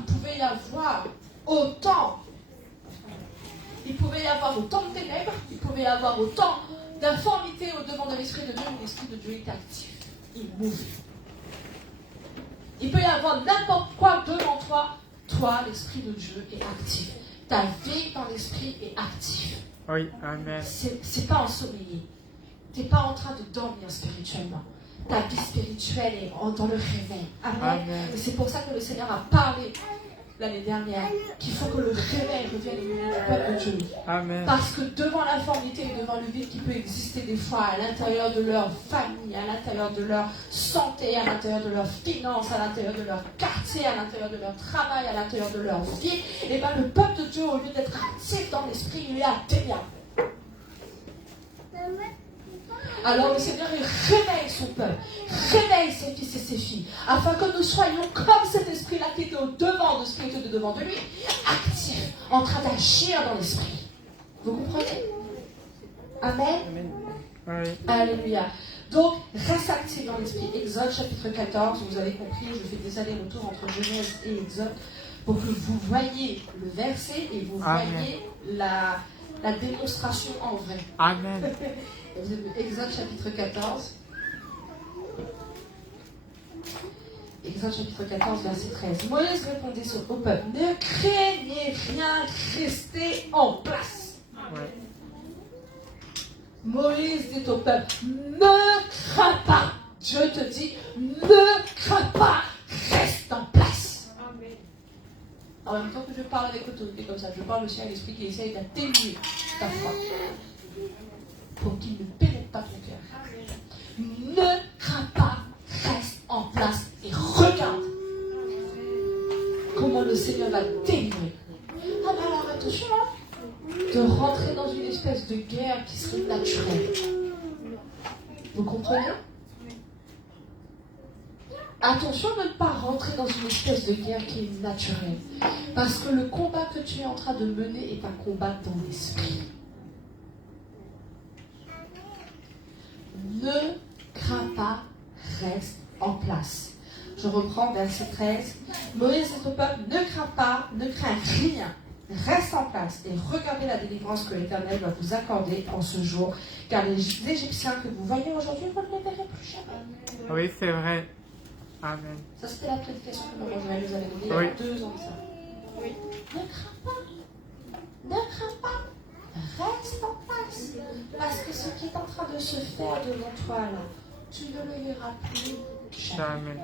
autant de ténèbres, il pouvait y avoir autant d'informité au-devant de l'Esprit de Dieu, mais l'Esprit de Dieu est actif. Il bouge. Il peut y avoir n'importe quoi devant toi. Toi, l'Esprit de Dieu est actif. Ta vie dans l'Esprit est active. Oui, amen. C'est pas ensommeillé. Tu n'es pas en train de dormir spirituellement. Ta vie spirituelle est dans le réveil. Amen. Amen. Et c'est pour ça que le Seigneur a parlé l'année dernière qu'il faut que le réveil revienne au milieu du peuple de Dieu. Amen. Parce que devant l'informité et devant le vide qui peut exister des fois à l'intérieur de leur famille, à l'intérieur de leur santé, à l'intérieur de leurs finances, à l'intérieur de leur quartier, à l'intérieur de leur travail, à l'intérieur de leur vie, et bien le peuple de Dieu, au lieu d'être actif dans l'esprit, il est atteignable. Alors le Seigneur, il réveille son peuple, réveille ses fils et ses filles, afin que nous soyons comme cet esprit-là qui était au-devant de ce qui était devant de lui, actif, en train d'agir dans l'esprit. Vous comprenez? Amen. Oui. Alléluia. Donc, reste actif dans l'esprit. Exode chapitre 14, vous avez compris, je fais des allers-retours entre Genèse et Exode, pour que vous voyez le verset et vous voyez la démonstration en vrai. Amen. Exode chapitre 14. Exode chapitre 14, verset 13. Moïse répondit au peuple: ne craignez rien, restez en place. Ouais. Moïse dit au peuple: ne crains pas. Dieu te dit: ne crains pas, reste en place. Amen. En même temps que je parle avec autorité comme ça, je parle aussi à l'esprit qui essaye d'atténuer ta foi pour qu'il ne pénètre pas ton cœur. Ne crains pas, reste en place et regarde comment le Seigneur va t'élever. Ah ben alors attention, de rentrer dans une espèce de guerre qui serait naturelle. Vous comprenez? Attention de ne pas rentrer dans une espèce de guerre qui est naturelle. Parce que le combat que tu es en train de mener est un combat dans l'esprit. Ne crains pas, reste en place. Je reprends verset 13. Moïse et son peuple, ne crains pas, ne crains rien. Reste en place et regardez la délivrance que l'Éternel va vous accorder en ce jour. Car les Égyptiens que vous voyez aujourd'hui, vous ne les verrez plus jamais. Oui, c'est vrai. Amen. Ça, c'était la prédication que maman Joël nous avait donnée il y a 2 ans de ça. Oui. Ne crains pas. Ne crains pas. Reste en place. Parce que ce qui est en train de se faire devant toi, là, tu ne le verras plus jamais. Amen.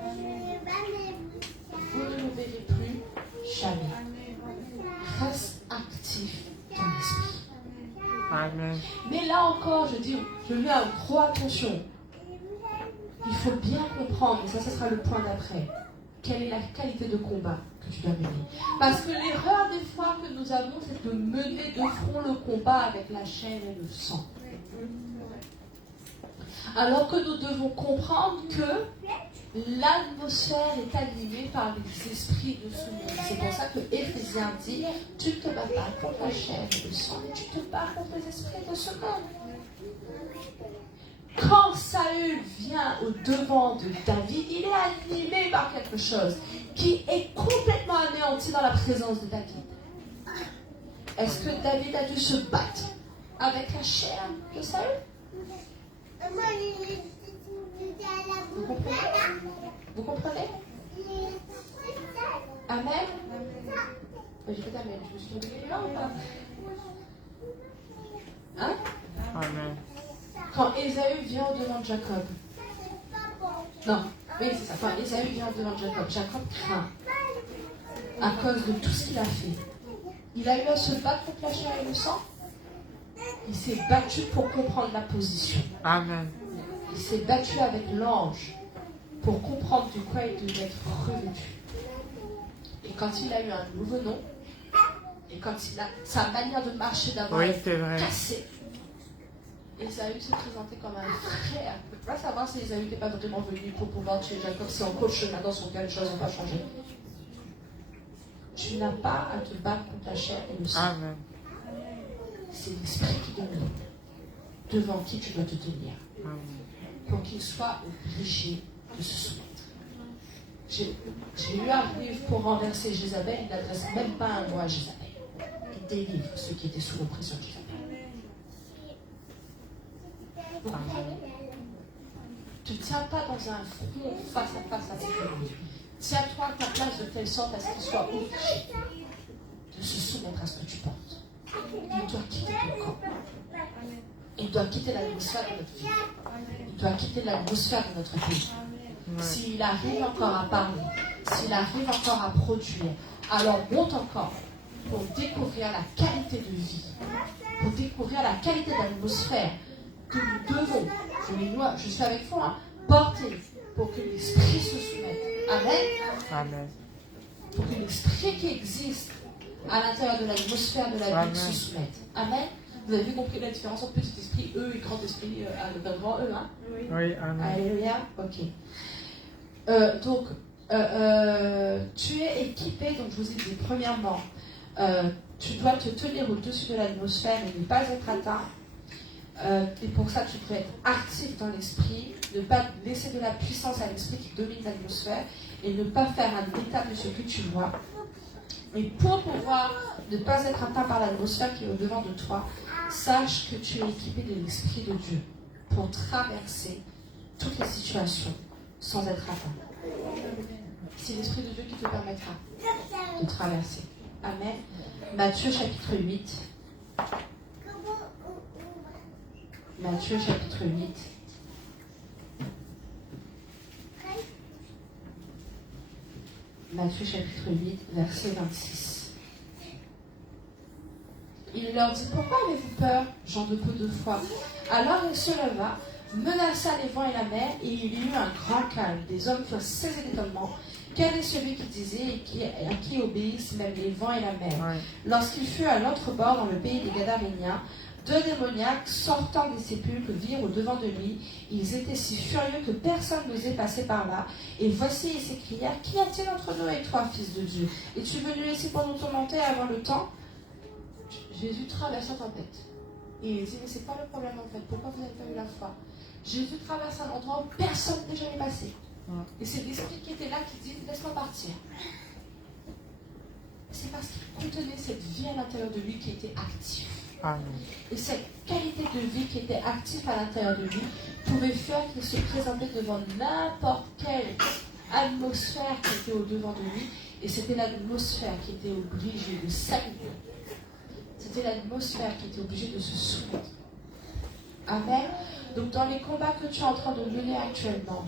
Vous ne le verrez plus jamais. Reste actif dans l'esprit. Amen. Mais là encore, je mets un gros attention. Il faut bien comprendre, et ça, ce sera le point d'après, quelle est la qualité de combat que tu dois mener. Parce que l'erreur des fois que nous avons, c'est de mener de front le combat avec la chair et le sang. Alors que nous devons comprendre que l'atmosphère est animée par les esprits de ce monde. C'est pour ça que Éphésiens dit, tu ne te bats pas contre la chair et le sang, mais tu te bats contre les esprits de ce monde. Quand Saül vient au devant de David, il est animé par quelque chose qui est complètement anéanti dans la présence de David. Est-ce que David a dû se battre avec la chair de Saül? Vous comprenez? Vous comprenez? Amen. J'ai fait amen. Je me suis tombée là ou pas? Hein? Amen. Quand Ésaü vient au devant de Jacob. Non, oui, c'est ça. Quand Ésaü vient au devant de Jacob, Jacob craint à cause de tout ce qu'il a fait. Il a eu à se battre contre la chair et le sang. Il s'est battu pour comprendre la position. Amen. Il s'est battu avec l'ange pour comprendre de quoi il devait être revêtu. Et quand il a eu un nouveau nom, et quand il a sa manière de marcher d'avoir été cassée, Ésaü s'est présenté comme un frère. On ne peut pas savoir si Ésaü n'était pas vraiment venu pour pouvoir tuer Jacob, si en coach chemin dans son cœur, les choses n'ont pas changé. Tu n'as pas à te battre contre la chair et le sang. Amen. C'est l'esprit qui domine, devant qui tu dois te tenir, pour qu'il soit obligé de se soumettre. J'ai eu un livre pour renverser Jézabel, il n'adresse même pas un mot à Jézabel. Il délivre ceux qui étaient sous l'oppression de Jézabel. Vous comprenez? Tu ne tiens pas dans un front face à face avec lui. Tiens-toi à ta place de telle sorte à ce qu'il soit obligé de se soumettre à ce que tu portes. Il doit quitter ton camp. Il doit quitter l'atmosphère de notre vie. Il doit quitter l'atmosphère de notre pays. S'il arrive encore à parler, s'il arrive encore à produire, alors monte encore pour découvrir la qualité de vie, pour découvrir la qualité d'atmosphère que nous devons, je suis avec vous, porter pour que l'esprit se soumette. Amen. Amen. Pour que l'esprit qui existe à l'intérieur de l'atmosphère de la vie se soumette. Amen. Vous avez compris la différence entre petit esprit, eux, et grand esprit, d'un grand E, hein? Oui, amen. Alléluia. Ok. Donc, tu es équipé, donc je vous ai dit, premièrement, tu dois te tenir au-dessus de l'atmosphère et ne pas être atteint. Et pour ça, tu peux être actif dans l'esprit, ne pas laisser de la puissance à l'esprit qui domine l'atmosphère et ne pas faire un état de ce que tu vois. Et pour pouvoir ne pas être atteint par l'atmosphère qui est au-devant de toi, sache que tu es équipé de l'Esprit de Dieu pour traverser toutes les situations sans être atteint. C'est l'Esprit de Dieu qui te permettra de traverser. Amen. Matthieu chapitre 8. Matthieu chapitre 8. Matthieu chapitre 8, verset 26. Il leur dit, pourquoi avez-vous peur, gens de peu de foi? Alors il se leva, menaça les vents et la mer, et il y eut un grand calme. Des hommes furent saisis d'étonnement. Quel est celui qui disait et à qui obéissent même les vents et la mer? Lorsqu'il fut à l'autre bord, dans le pays des Gadaréniens, 2 démoniaques sortant des sépulcres virent au-devant de lui. Ils étaient si furieux que personne n'osait passer par là. Et voici, ils s'écrièrent, qu'y a-t-il entre nous et toi, fils de Dieu? Es-tu venu ici pour nous tourmenter avant le temps? Jésus traverse la tempête. Et il dit, mais c'est pas le problème en fait. Pourquoi vous n'avez pas eu la foi? Jésus traverse un endroit où personne n'est jamais passé. Et c'est l'esprit qui était là qui dit laisse-moi partir. C'est parce qu'il contenait cette vie à l'intérieur de lui qui était active. Amen. Et cette qualité de vie qui était active à l'intérieur de lui pouvait faire qu'il se présentait devant n'importe quelle atmosphère qui était au-devant de lui. Et c'était l'atmosphère qui était obligée de s'aligner. C'était l'atmosphère qui était obligée de se soumettre. Amen. Donc dans les combats que tu es en train de mener actuellement,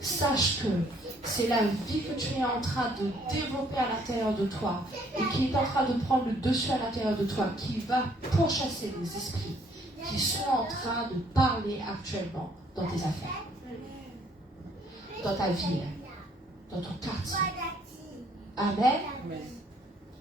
sache que c'est la vie que tu es en train de développer à l'intérieur de toi et qui est en train de prendre le dessus à l'intérieur de toi, qui va pourchasser les esprits qui sont en train de parler actuellement dans tes affaires, dans ta ville, dans ton quartier. Amen.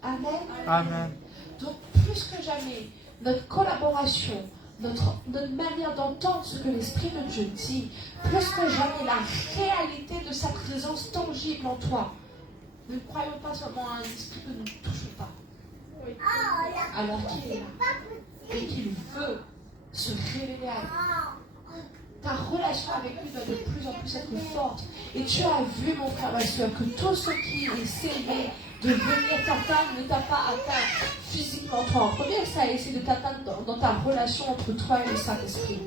Amen. Amen. Donc plus que jamais, notre collaboration, notre manière d'entendre ce que l'Esprit de Dieu dit, plus que jamais la réalité de sa présence tangible en toi. Ne croyons pas seulement à un esprit que nous ne touchons pas. Alors qu'il est là et qu'il veut se révéler à nous. Ta relation avec lui doit de plus en plus être forte. Et tu as vu, mon frère, ma soeur, que tout ce qui est essayé de venir t'atteindre ne t'a pas atteint physiquement toi. En premier, ça a essayé de t'atteindre dans ta relation entre toi et le Saint-Esprit.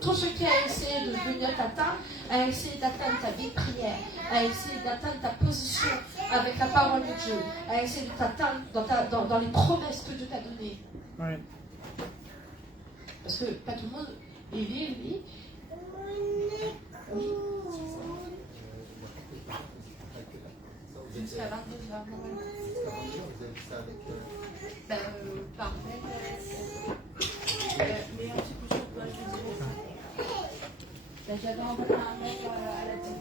Tout ce qui a essayé de venir t'atteindre a essayé d'atteindre ta vie de prière, a essayé d'atteindre ta position avec la parole de Dieu, a essayé de t'atteindre dans les promesses que Dieu t'a données. Oui. Parce que pas tout le monde est lié. Jusqu'à 22h, par mail. Mais un petit coup sur toi, je vous dirai. J'avais envoyé un mail à la télé.